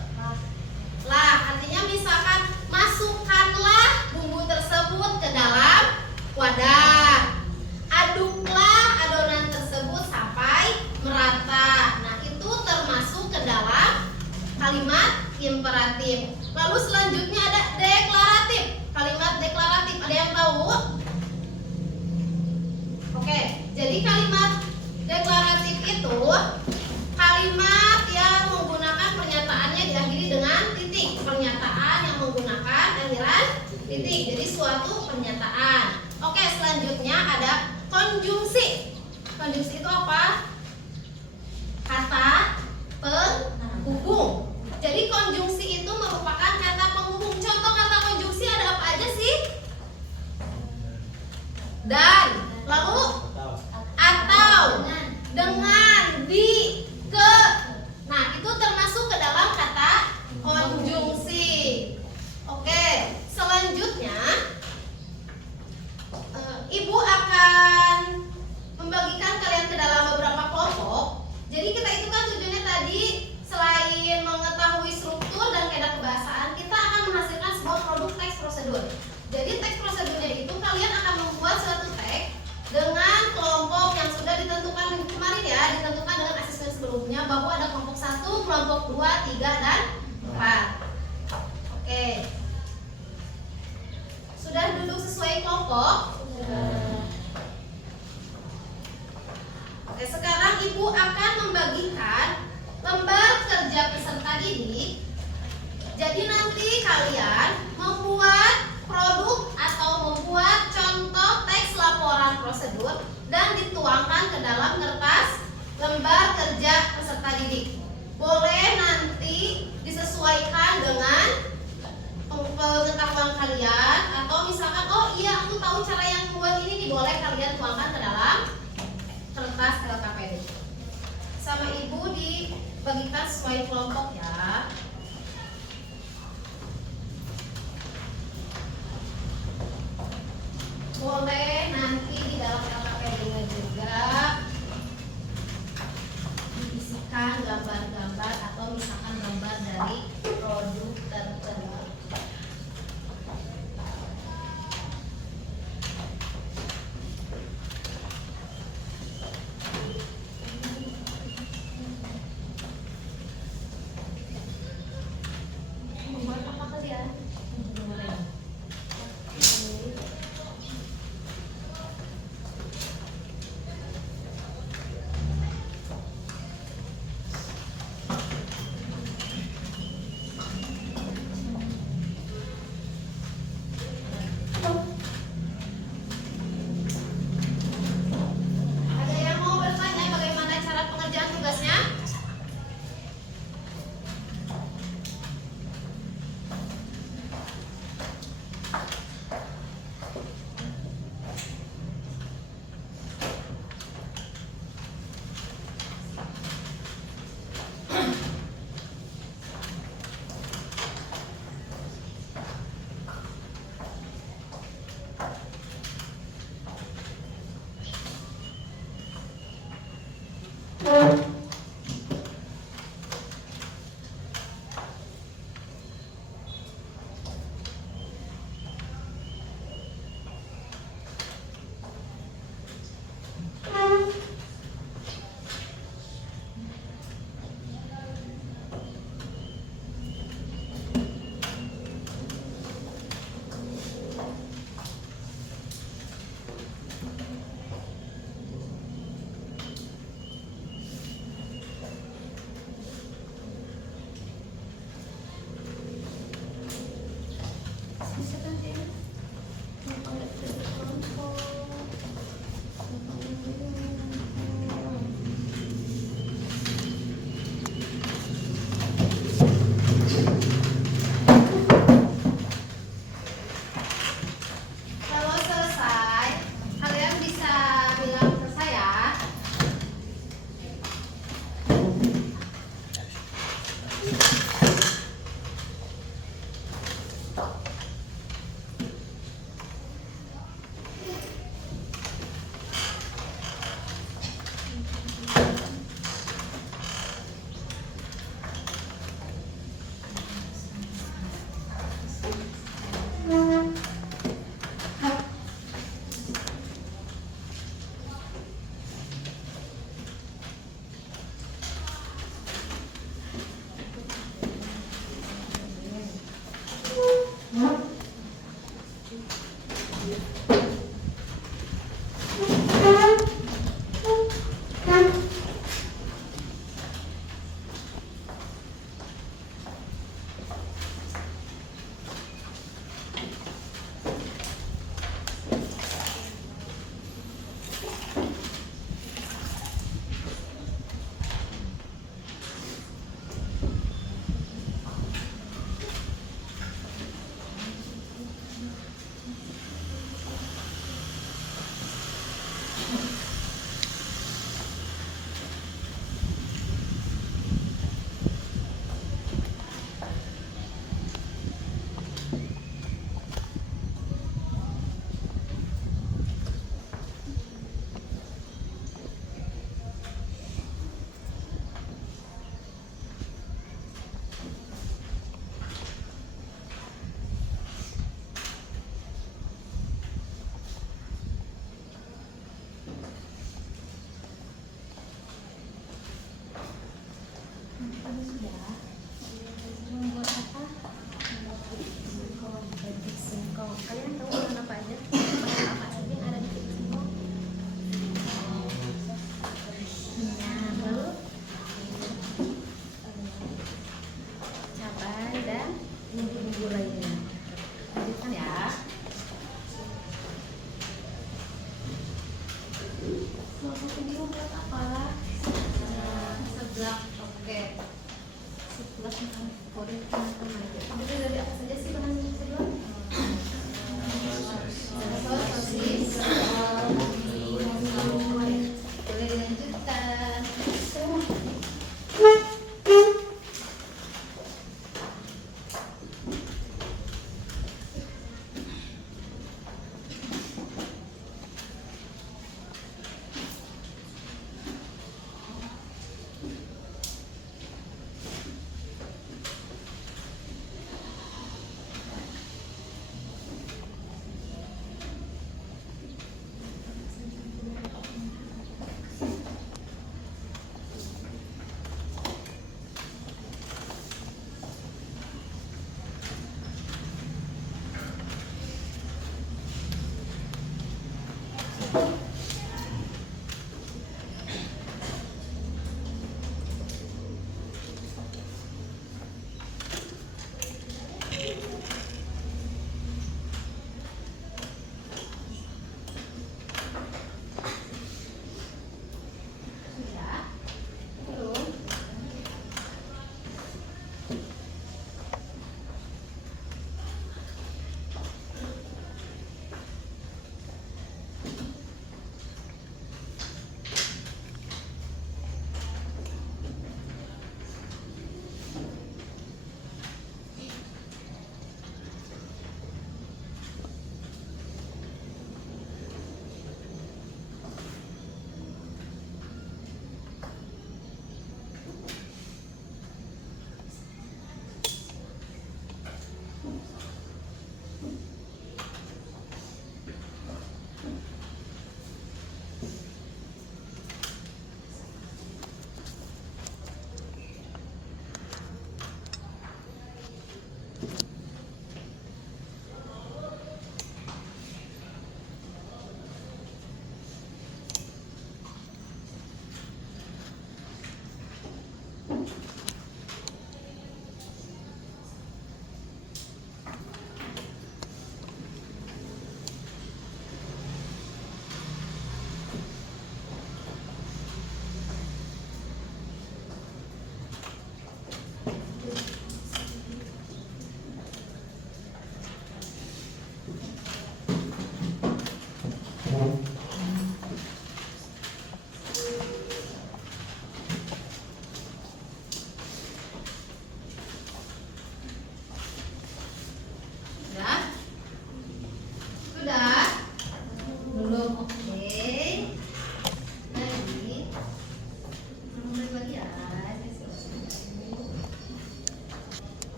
Lah, artinya misalkan masukkanlah bumbu tersebut ke dalam wadah. Aduklah adonan tersebut sampai merata. Nah, itu termasuk ke dalam kalimat imperatif. Lalu selanjutnya ada deklarasi. menggunakan akhiran titik. Jadi suatu pernyataan. Oke, selanjutnya ada konjungsi. Konjungsi itu apa? Kata penghubung. Jadi konjungsi itu merupakan kata penghubung. Contoh kata konjungsi ada apa aja sih? Dan, lalu atau, dengan, di, ke. Nah, itu termasuk ke dalam kata konjungsi. Oke, selanjutnya Ibu akan membagikan kalian ke dalam beberapa kelompok. Jadi kita itu kan tujuannya tadi selain mengetahui struktur dan kaidah kebahasaan, kita akan menghasilkan sebuah produk teks prosedur. Jadi teks prosedurnya itu kalian akan membuat suatu teks dengan kelompok yang sudah ditentukan minggu kemarin ya, ditentukan dengan asesmen sebelumnya bahwa ada kelompok 1, kelompok 2, 3, dan 4. Oke. Sudah duduk sesuai kelompok? Oke, sekarang Ibu akan membagikan lembar kerja peserta didik. Jadi nanti kalian membuat produk atau membuat contoh teks laporan prosedur dan dituangkan ke dalam kertas lembar kerja peserta didik. Boleh nanti disesuaikan dengan pengetahuan kalian, atau misalkan oh iya aku tahu cara yang buat ini nih, boleh kalian tuangkan ke dalam kertas LKPD. Sama Ibu dibagikan sesuai kelompok ya. Boleh nanti di dalam LKPD-nya juga diisikan gambar-gambar atau misalkan gambar dari produk tertentu.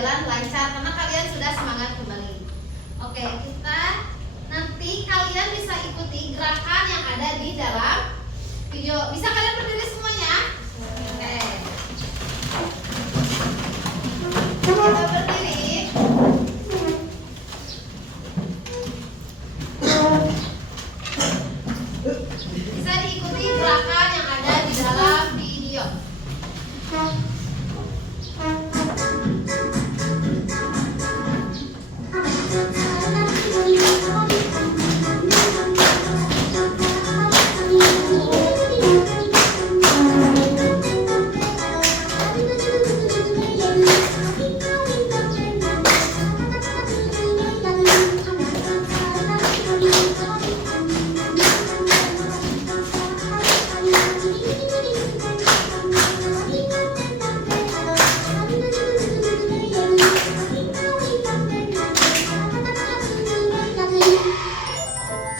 berjalan lancar karena kalian sudah semangat kembali. Oke, kita nanti kalian bisa ikuti gerakan yang ada di dalam video. Bisa kalian berdiri semuanya? Oke. Kita berdiri. Bisa diikuti gerakan yang ada di dalam video.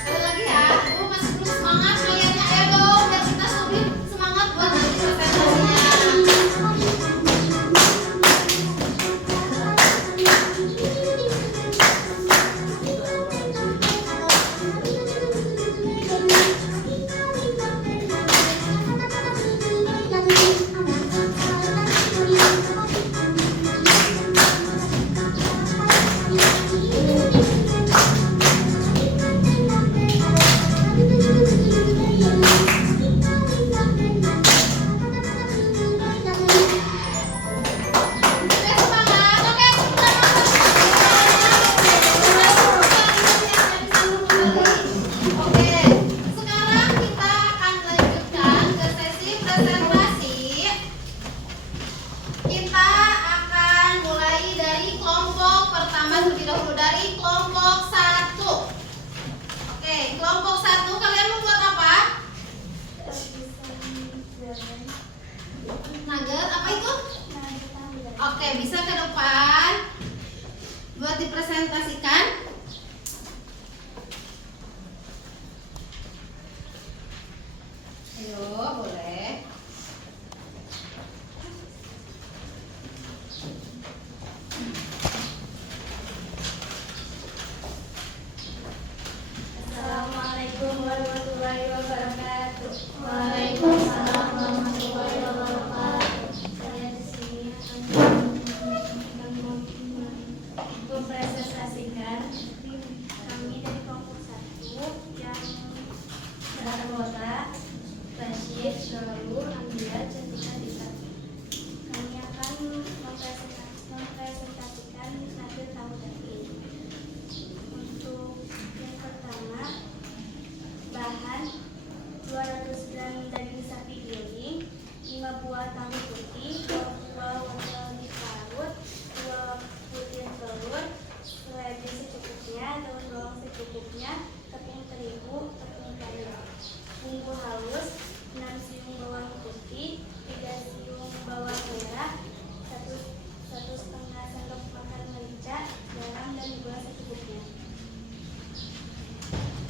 Sekali lagi ya, aku masih belum semangat kaliannya, ayo dong biar kita lebih semangat buat nanti presentasinya. Oke, semangat. Oke, Oke, sekarang kita akan lanjutkan ke sesi presentasi. Kita akan mulai dari kelompok pertama terlebih dahulu, dari kelompok 1. Oke, kelompok 1 kalian membuat apa? Nugget, apa itu? Oke, bisa ke depan buat dipresentasikan. Ayo, boleh. Assalamualaikum warahmatullahi wabarakatuh. Waalaikumsalam warahmatullahi wabarakatuh. Saya di sini akan mempresentasikan kami dari kelompok 1 yang beranggota Rashid, Nurul, Ambiya, Cantika, Dita. Kami akan mempresentasikan hasil tahun ini. Untuk yang pertama, bahan 200 gram daging sapi giling, 5 buah tahu putih, 2 buah wortel diparut, 2 butir telur, seledri secukupnya, daun bawang secukupnya, tepung terigu, tepung kanil, bumbu halus, 6 siung bawang putih, 3 siung bawang merah, 1,5 sendok makan merica, garam dan gula secukupnya.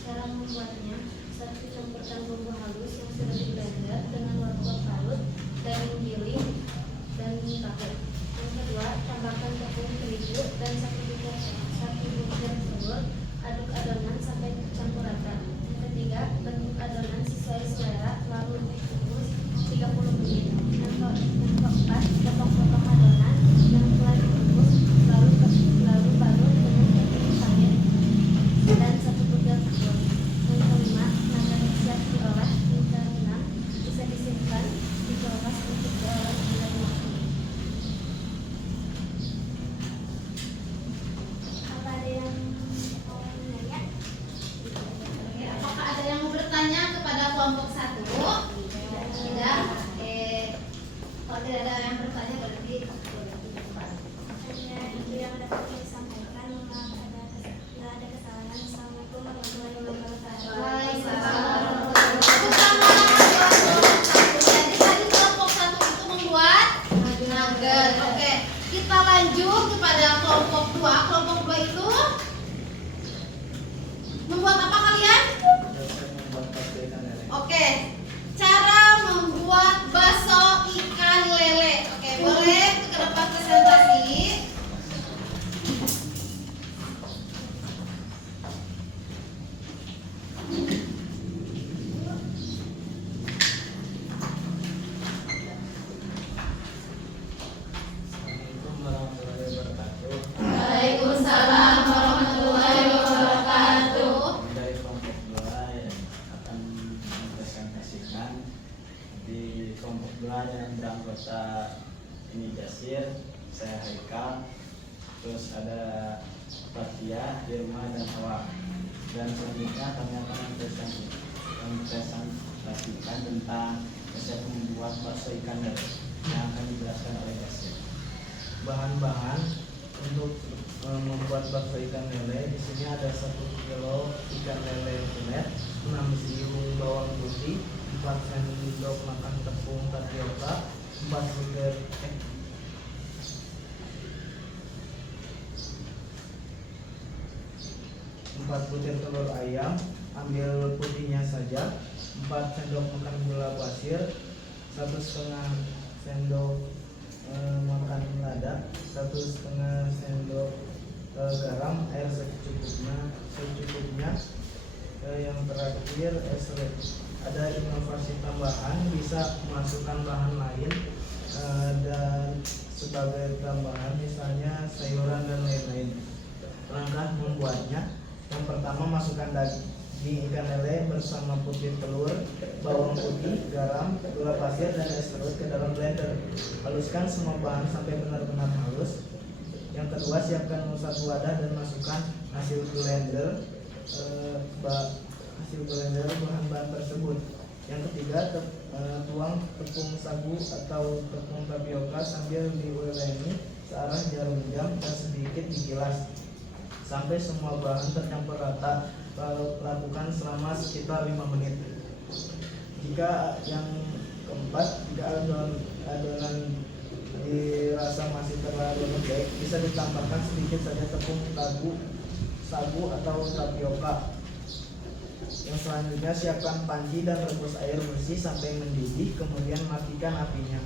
Cara membuatnya, 1. Campurkan bumbu halus yang sudah di-blender dengan wortel parut, daging giling, dan tahu. Yang kedua, tambahkan tepung terigu dan 1 butir telur, aduk adonan sampai campur rata. Yang ketiga, bentuk adonan sesuai selera, lalu dikukus 30 menit. Yang keempat, potong-potong adonan yang telah dikukus, lalu balut dengan tepung panir dan 1 butir telur. Yang kelima, nugget siap diolah. Yang keenam, bisa disimpan di kulkas untuk diolah bila dimakan. Apa ada yang mau menanya? Oke, apakah ada yang mau bertanya kepada kelompok 1? Tidak. Oke. Kalau tidak ada yang bertanya berarti Hanya itu yang dapat saya sampaikan. Maaf bila ada kesalahan. Assalamualaikum warahmatullahi wabarakatuh. Waalaikumsalam warahmatullahi wabarakatuh. Jadi tadi kelompok 1 itu membuat nugget. Oke, kita lanjut kepada kelompok 2. Kelompok 2 itu membuat apa kalian? Oke, cara membuat bakso ikan lele. Oke, boleh ke depan presentasi. Jumlah yang beranggota ini Jasir, saya Haikal, terus ada Fatia, Irma, dan Hawa. Dan selanjutnya kami akan mempresentasikan tentang resep membuat bakso ikan lele yang akan dijelaskan oleh Jasir. Bahan-bahan untuk membuat bakso ikan lele, di sini ada 1 kilo ikan lele tulet, 6 siung bawang putih, 4 sendok makan tepung tapioka, 4 butir telur ayam, ambil putihnya saja, 4 sendok makan gula pasir, 1,5 sendok makan lada, 1,5 sendok garam, air secukupnya. Yang terakhir es serut. Ada inovasi tambahan, bisa memasukkan bahan lain dan sebagai tambahan, misalnya sayuran dan lain-lain. Langkah membuatnya: yang pertama, masukkan daging ikan lele bersama putih telur, bawang putih, garam, gula pasir, dan es serut ke dalam blender. Haluskan semua bahan sampai benar-benar halus. Yang kedua, siapkan 1 wadah dan masukkan hasil blender bahan-bahan tersebut. Yang ketiga, tuang tepung sagu atau tepung tapioka sambil diuleni searah jarum jam dan sedikit digilas sampai semua bahan tercampur rata. Lakukan selama sekitar 5 menit. Jika yang keempat, jika adonan dirasa masih terlalu lembek, bisa ditambahkan sedikit saja tepung sagu atau tapioka. Yang selanjutnya, siapkan panci dan rebus air bersih sampai mendidih, kemudian matikan apinya.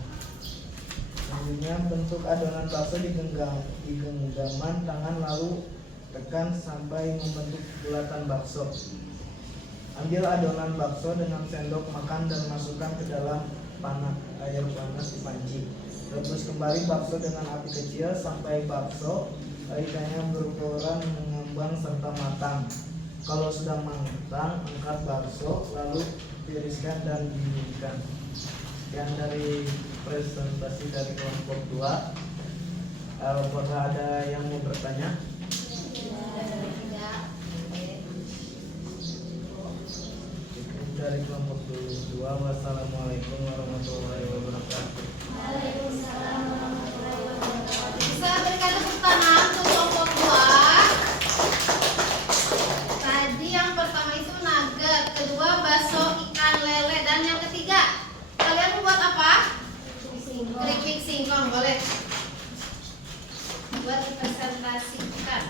Selanjutnya, bentuk adonan bakso di genggaman tangan, lalu tekan sampai membentuk bulatan bakso. Ambil adonan bakso dengan sendok makan dan masukkan ke dalam air panas di panci. Rebus kembali bakso dengan api kecil sampai bakso ikannya berukuran mengembang serta matang. Kalau sudah matang, angkat bakso lalu tiriskan dan dinginkan. Sekian dari presentasi dari kelompok 2. Apakah ada yang mau bertanya? Cukup dari kelompok 2. Wassalamualaikum warahmatullahi wabarakatuh. Waalaikumsalam warahmatullahi wabarakatuh. Bisa berikan tepuk tangan untuk kelompok 2. Tadi yang pertama itu nugget, kedua bakso ikan lele, dan yang ketiga kalian membuat apa? Keripik singkong. Boleh buat dipresentasikan.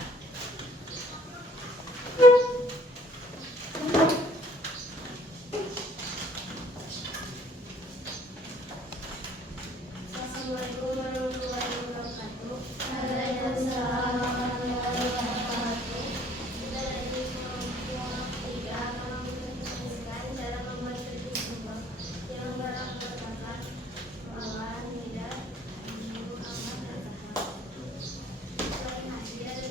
Assalamualaikum warahmatullahi wabarakatuh. Waalaikumsalam warahmatullahi wabarakatuh. Kita dari kelompok 3 akan mempresentasikan cara membuat keripik singkong yang beranggotakan bawang, lidah, bumbu, amat, dan garam. Selain hasil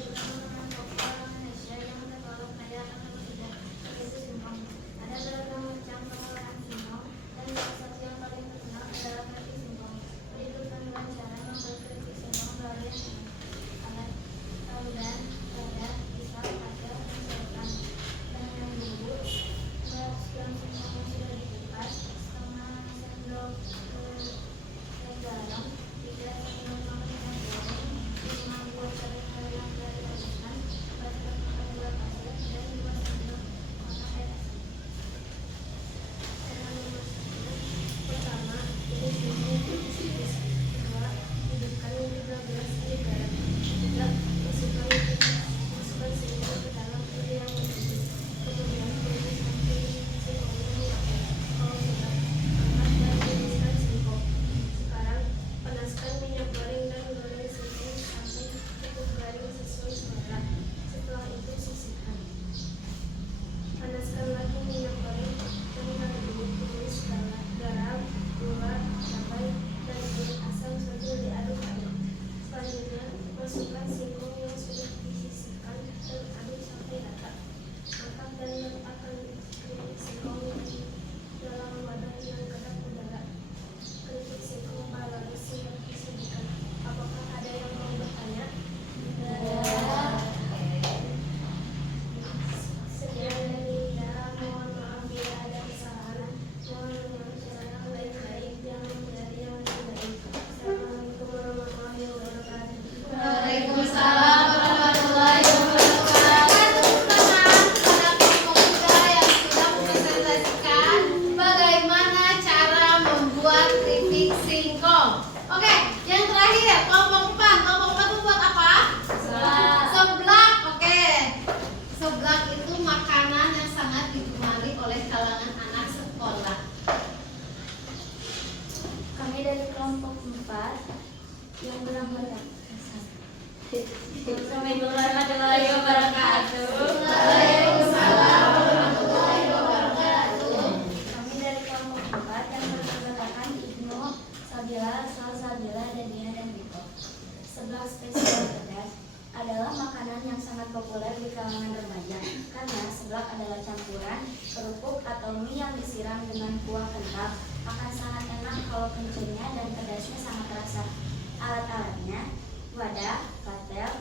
kalangan anak sekolah. Kami dari kelompok 4 yang beranggotakan Assalamualaikum warahmatullahi wabarakatuh. Waalaikumsalam warahmatullahi wabarakatuh. Kami dari kelompok 4 yang beranggotakan Ibnu, Sabila, Salsabila, dan Dia dan Biko. Seblak spesial pedas adalah makanan yang sangat populer di kalangan remaja karena seblak adalah campuran kerupuk atau mie yang disiram dengan kuah kental. Akan sangat enak kalau kencurnya dan pedasnya sangat terasa. Alat-alatnya wadah, patel,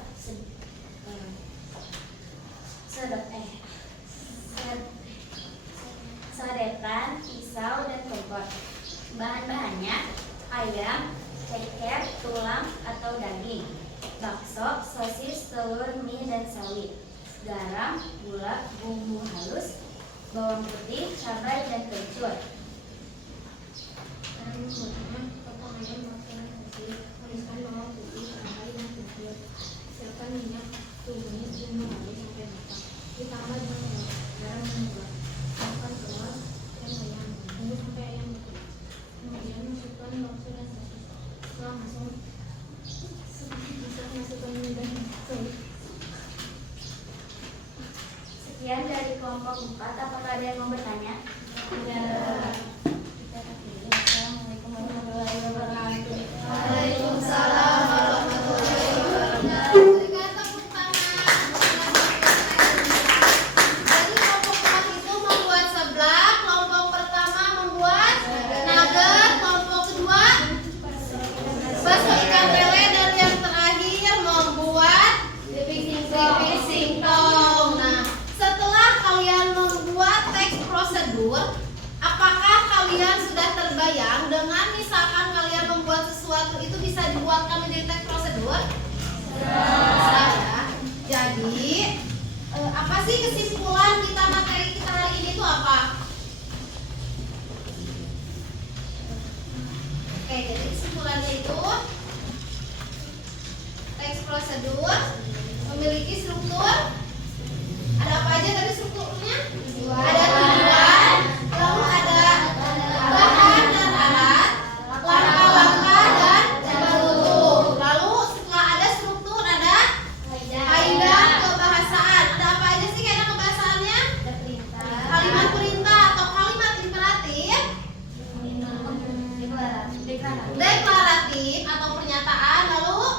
sedetan, pisau, dan kompor. Bahan-bahannya ayam, ceker, tulang atau daging, bakso, sosis, telur, mie, dan sawi, garam, gula, bumbu halus, bawang putih, cabai, dan kencur. Potong ayam masukan nasi, haluskan bawang putih, cabai, dan kencur. Siapkan minyak, tumis hingga halus sampai matang. Ditambah dengan garam dan gula. Masukkan telur dan ayam, tunggu sampai ayam beku. Kemudian masukkan bakso dan sosis. Setelah masukkan mie dan sawi. Sekian dari kelompok 4. Apakah ada yang mau bertanya? Tidak. Kita akhiri. Assalamualaikum warahmatullahi wabarakatuh. Waalaikumsalam warahmatullahi wabarakatuh. Berikan tepuk tangan. Jadi kelompok 4 itu membuat seblak, kelompok pertama membuat nugget, kelompok kedua bakso ikan lele, dan yang terakhir membuat keripik singkong. Nah, setelah kalian membuat teks prosedur, apakah kalian sudah terbayang dengan misalkan kalian membuat sesuatu itu bisa dibuatkan menjadi teks prosedur? Bisa ya. Jadi apa sih kesimpulan kita materi kita hari ini itu apa? Oke, jadi kesimpulannya itu teks prosedur memiliki struktur. Ada apa aja tadi strukturnya? Ada tujuan, lalu ada bahan dan alat, langkah-langkah dan penutup. Lalu setelah ada struktur ada kaidah kebahasaan. Ada apa aja sih kaidah kebahasaannya? Kalimat perintah atau kalimat imperatif, deklaratif atau pernyataan, lalu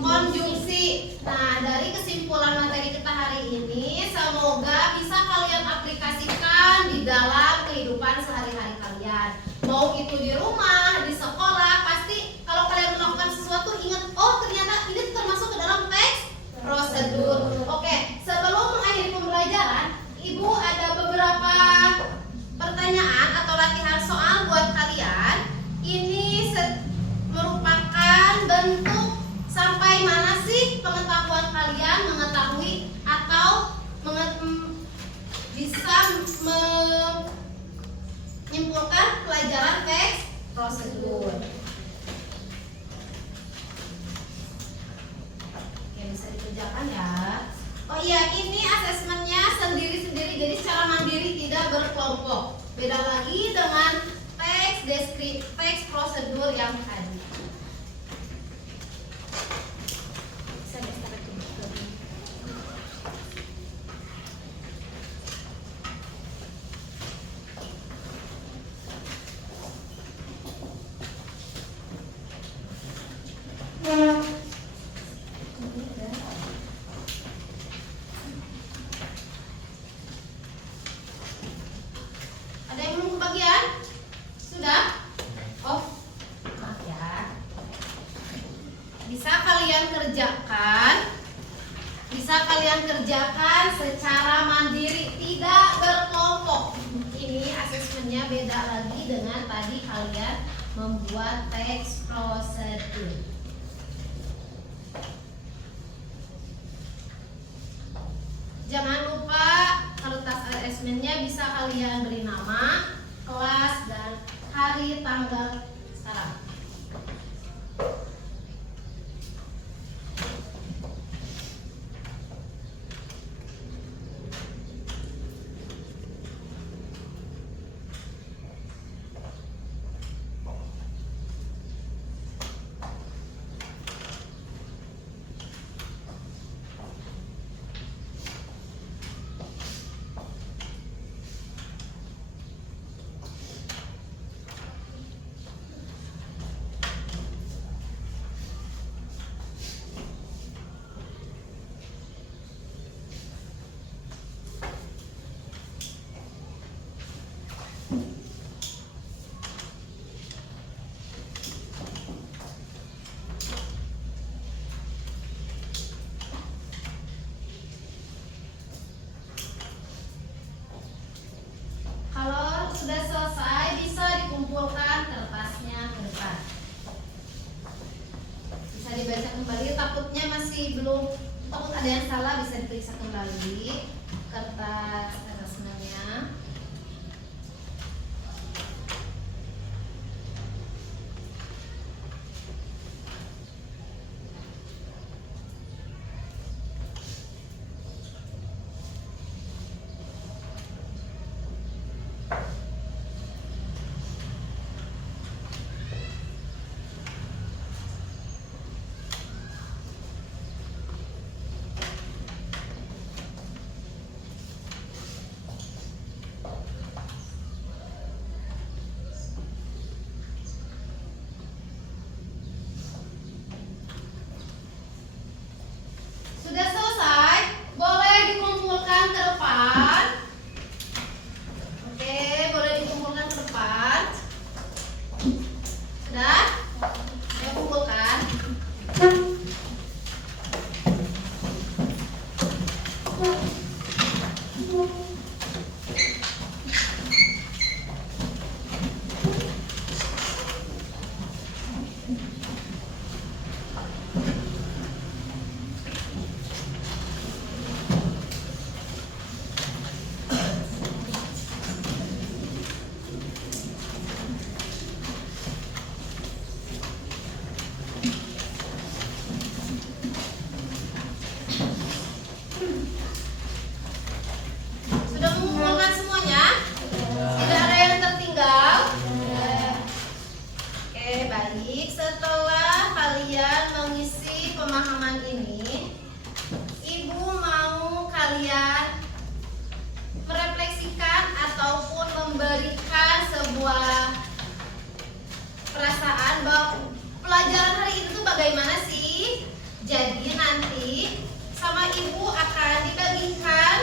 konjungsi. Nah, dari kesimpulan materi kita hari ini, semoga bisa kalian aplikasikan di dalam kehidupan sehari-hari kalian. Mau itu di rumah, di sekolah, pasti kalau kalian melakukan sesuatu ingat, oh ternyata ini termasuk ke dalam teks prosedur. Oke, sebelum mengakhiri pembelajaran, Ibu ada beberapa pertanyaan atau latihan soal buat kalian. Ini merupakan bentuk sampai mana sih pengetahuan kalian mengetahui atau bisa menyimpulkan pelajaran teks prosedur. Oke, bisa dikerjakan ya. Oh iya, ini asesmennya sendiri-sendiri, jadi secara mandiri tidak berkelompok. Beda lagi dengan teks deskripsi, teks prosedur yang tadi. Ada yang belum kebagian? Sudah? Oh, maaf ya. Bisa kalian kerjakan secara mandiri, tidak berkelompok. Ini asesmennya beda lagi dengan tadi kalian membuat teks prosedur. Jangan lupa kertas asesmennya bisa kalian beri nama, kelas, dan hari tanggal sekarang. dibaca kembali. Takutnya masih belum, takut ada yang salah, bisa diperiksa kembali kertas assessment-nya. Sudah selesai, boleh dikumpulkan ke depan. Oke, boleh dikumpulkan ke depan. Sudah? Ayo kumpulkan. Sudah mengumpulkan semuanya? Tidak ada yang tertinggal? Oke, baik. Setelah kalian mengisi pemahaman ini, Ibu mau kalian merefleksikan ataupun memberikan sebuah perasaan bahwa pelajaran hari ini tuh bagaimana sih? Jadi nanti sama Ibu akan dibagikan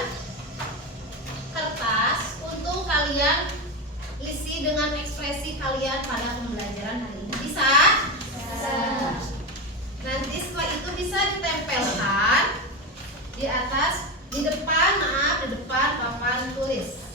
kertas untuk kalian isi dengan ekspresi kalian pada pembelajaran hari ini. Bisa? Bisa. Nanti setelah itu bisa ditempelkan di atas, di depan papan tulis.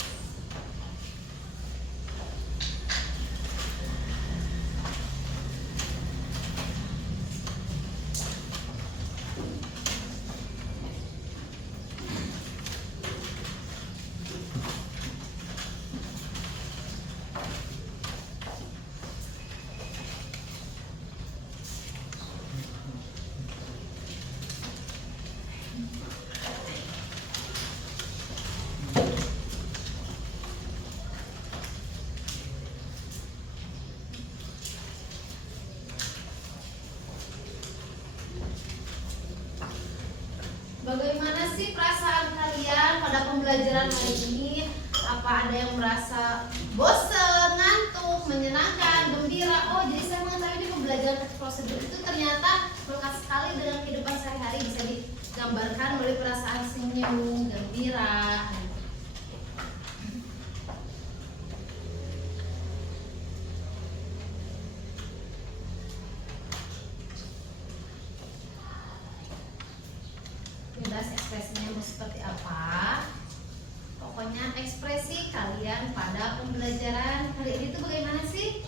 Bagaimana sih perasaan kalian pada pembelajaran hari ini? Apa ada yang merasa bosan, ngantuk, menyenangkan, gembira? Oh, jadi saya mengetahui di pembelajaran prosedur itu ternyata melekat sekali dengan kehidupan sehari-hari, bisa digambarkan melalui perasaan senyum, gembira. Bebas ekspresinya mau seperti apa, pokoknya ekspresi kalian pada pembelajaran hari ini tuh bagaimana sih?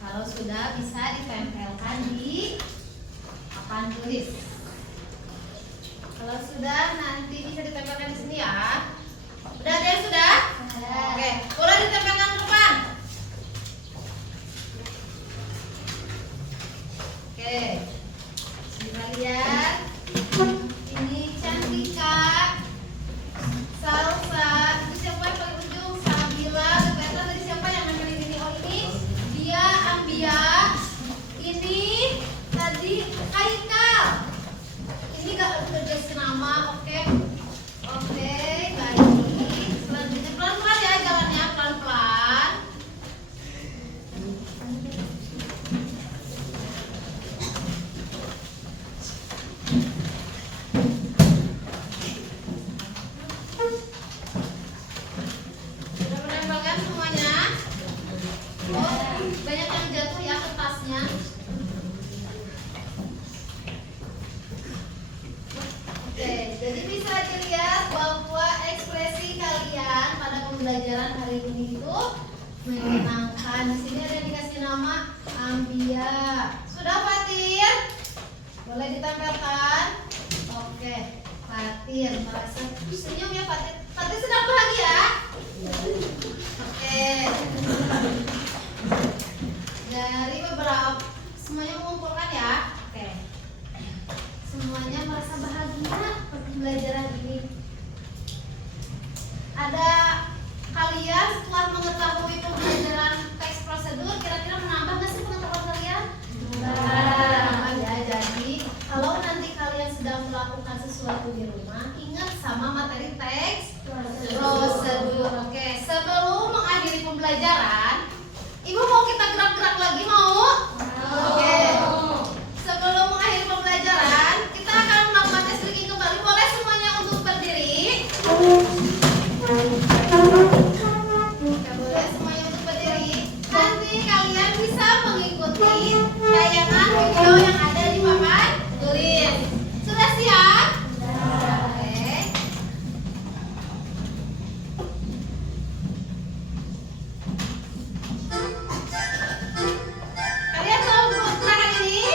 Kalau sudah bisa ditempelkan di papan tulis. Kalau sudah nanti bisa ditempelkan di sini ya. Udah ada yang sudah? Oke, boleh ditempelkan ke depan. Oke, kita lihat. Ini Cantika, Salsa, itu siapa yang paling ujung? Sabila, Beta, tadi siapa yang nempelin ini? Oh ini dia, Ambia. Ini tadi Haikal. Ini gak udah dikasih nama, oke, baik. Selanjutnya pembelajaran hari ini itu menyenangkan. Di sini ada yang dikasih nama Ambia. Sudah Fatir? Boleh ditempelkan? Oke, Fatir merasa senyum ya Fatir. Fatir sedang bahagia? Oke. Dari beberapa semuanya mengumpulkan ya. Oke. Semuanya merasa bahagia pembelajaran ini. Ada kalian setelah mengetahui pembelajaran teks prosedur, kira-kira menambah nggak sih pengetahuan kalian? Menambah ya. Jadi kalau nanti kalian sedang melakukan sesuatu di rumah, ingat sama materi teks prosedur. Oke, sebelum mengakhiri pembelajaran, Ibu mau kita gerak-gerak lagi mau? Oke. Sebelum mengakhiri pembelajaran, kita akan melakukan tes listening kembali. Boleh semuanya untuk berdiri? Boleh semuanya untuk berdiri. Nanti kalian bisa mengikuti tayangan video yang ada di papan tulis. Sudah siap? Oke. Kalian tahu gerakan ini?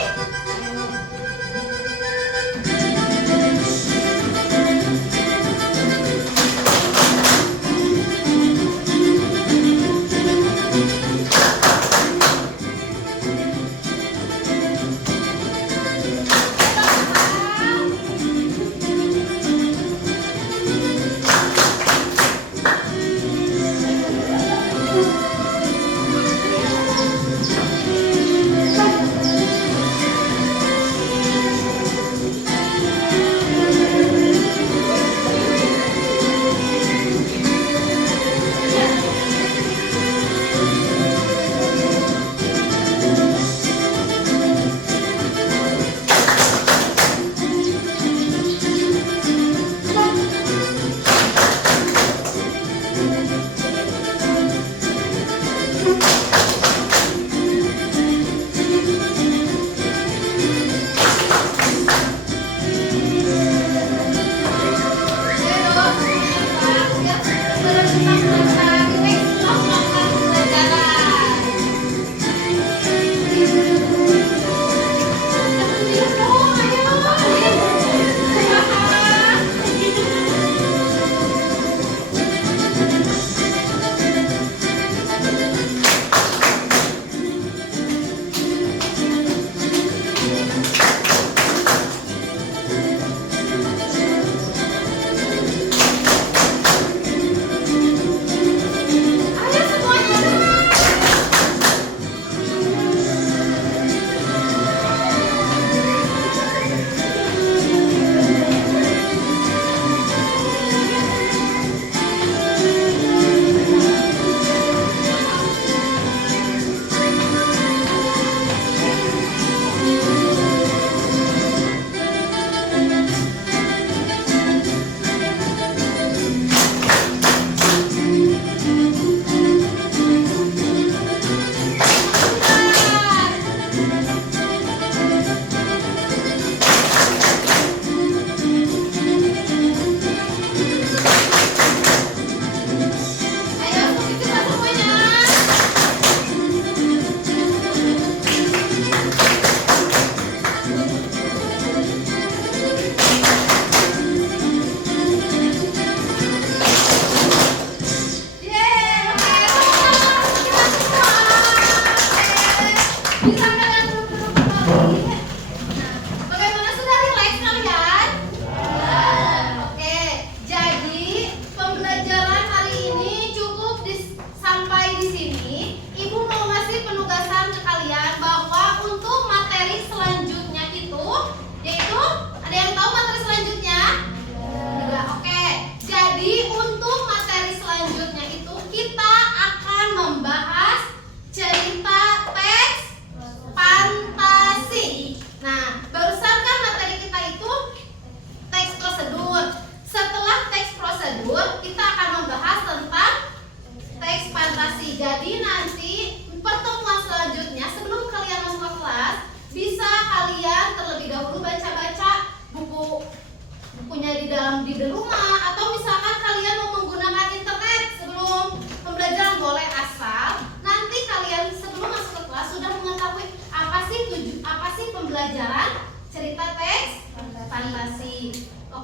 di rumah, atau misalkan kalian mau menggunakan internet sebelum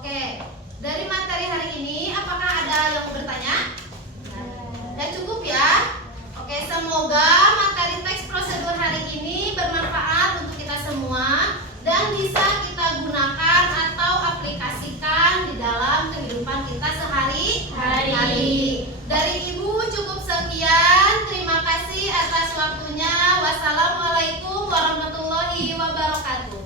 Oke, dari materi hari ini apakah ada yang mau bertanya? Udah cukup ya? Oke, semoga materi teks prosedur hari ini bermanfaat untuk kita semua dan bisa kita gunakan atau aplikasikan di dalam kehidupan kita sehari-hari. Dari Ibu cukup sekian. Terima kasih atas waktunya. Wassalamualaikum warahmatullahi wabarakatuh.